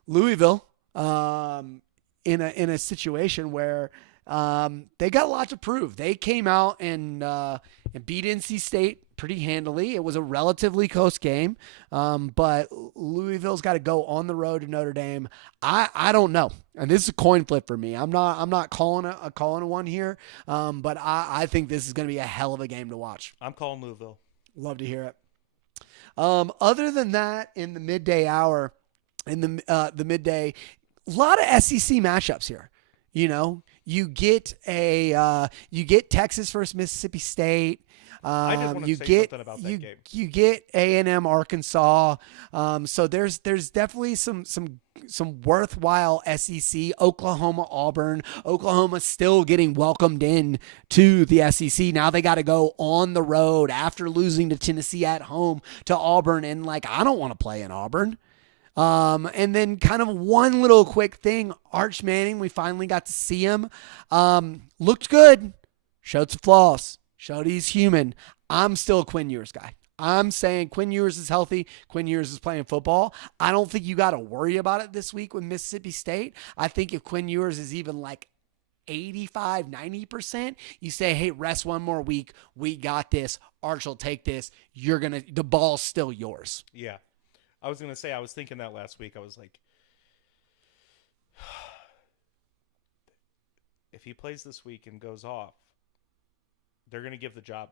Louisville, in a situation where they got a lot to prove. They came out and beat NC State pretty handily. It was a relatively close game, but Louisville's got to go on the road to Notre Dame. I don't know, and this is a coin flip for me. I'm not calling a one here, but I think this is going to be a hell of a game to watch. I'm calling Louisville. Love to hear it. Other than that, in the midday hour, in the midday, a lot of SEC matchups here. You get Texas versus Mississippi State. I just want to say something about that game. You get A&M Arkansas. So there's definitely some worthwhile SEC. Oklahoma Auburn. Oklahoma still getting welcomed in to the SEC. Now they got to go on the road after losing to Tennessee at home to Auburn, and I don't want to play in Auburn. And then kind of one little quick thing, Arch Manning, we finally got to see him. Looked good, showed some flaws, showed he's human. I'm still a Quinn Ewers guy. I'm saying Quinn Ewers is healthy. Quinn Ewers is playing football. I don't think you got to worry about it this week with Mississippi State. I think if Quinn Ewers is even 85, 90%, you say, hey, rest one more week. We got this. Arch will take this. The ball's still yours. Yeah. I was going to say, I was thinking that last week. I was like, if he plays this week and goes off, they're going to give the job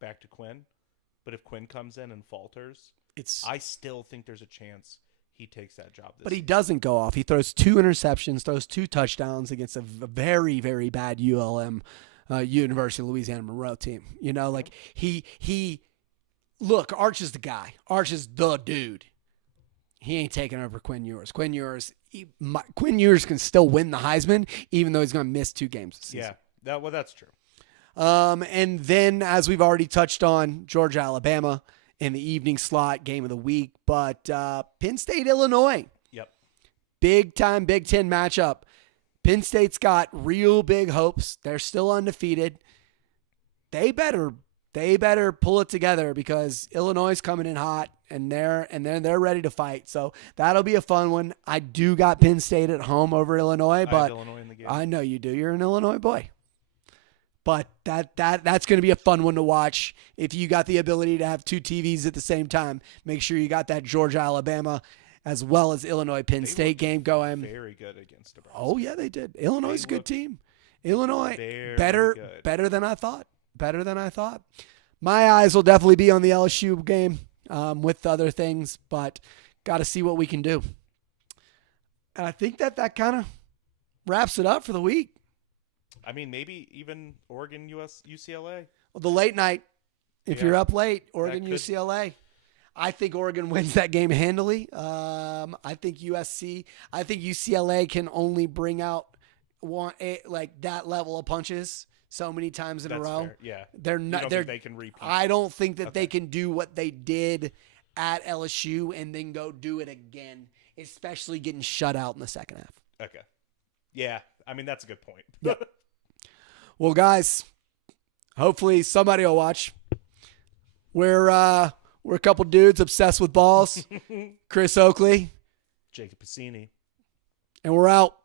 back to Quinn. But if Quinn comes in and falters, I still think there's a chance he takes that job this But he season. Doesn't go off. He throws 2 interceptions, throws 2 touchdowns against a very, very bad ULM, University of Louisiana Monroe team. Look, Arch is the guy. Arch is the dude. He ain't taking over Quinn Ewers. Quinn Ewers can still win the Heisman, even though he's going to miss 2 games this season. Yeah, that's true. And then, as we've already touched on, Georgia, Alabama in the evening slot, game of the week. But Penn State, Illinois. Yep. Big time Big Ten matchup. Penn State's got real big hopes. They're still undefeated. They better pull it together because Illinois is coming in hot. And they're ready to fight. So that'll be a fun one. I do got Penn State at home over Illinois, but Illinois in the game. I know you do. You're an Illinois boy. But that's going to be a fun one to watch. If you got the ability to have 2 TVs at the same time, make sure you got that Georgia, Alabama, as well as Illinois Penn State game going. Very good against Nebraska. Oh yeah, they did. Illinois is a good team. Illinois better than I thought. Better than I thought. My eyes will definitely be on the LSU game. With other things, but got to see what we can do. And I think that kind of wraps it up for the week. I mean, maybe even Oregon, UCLA. The late night, if Yeah. you're up late, Oregon, could- UCLA. I think Oregon wins that game handily. I think UCLA can only bring out that level of punches so many times in a That's row. fair. Yeah. They're You not. don't They're. think they can repeat. I don't think that they Okay. can do what they did at LSU and then go do it again, especially getting shut out in the second half. Okay. Yeah. I mean, that's a good point. Yep. Well, guys, hopefully somebody will watch. We're a couple dudes obsessed with balls. Chris Oakley, Jacob Piscini. and we're out.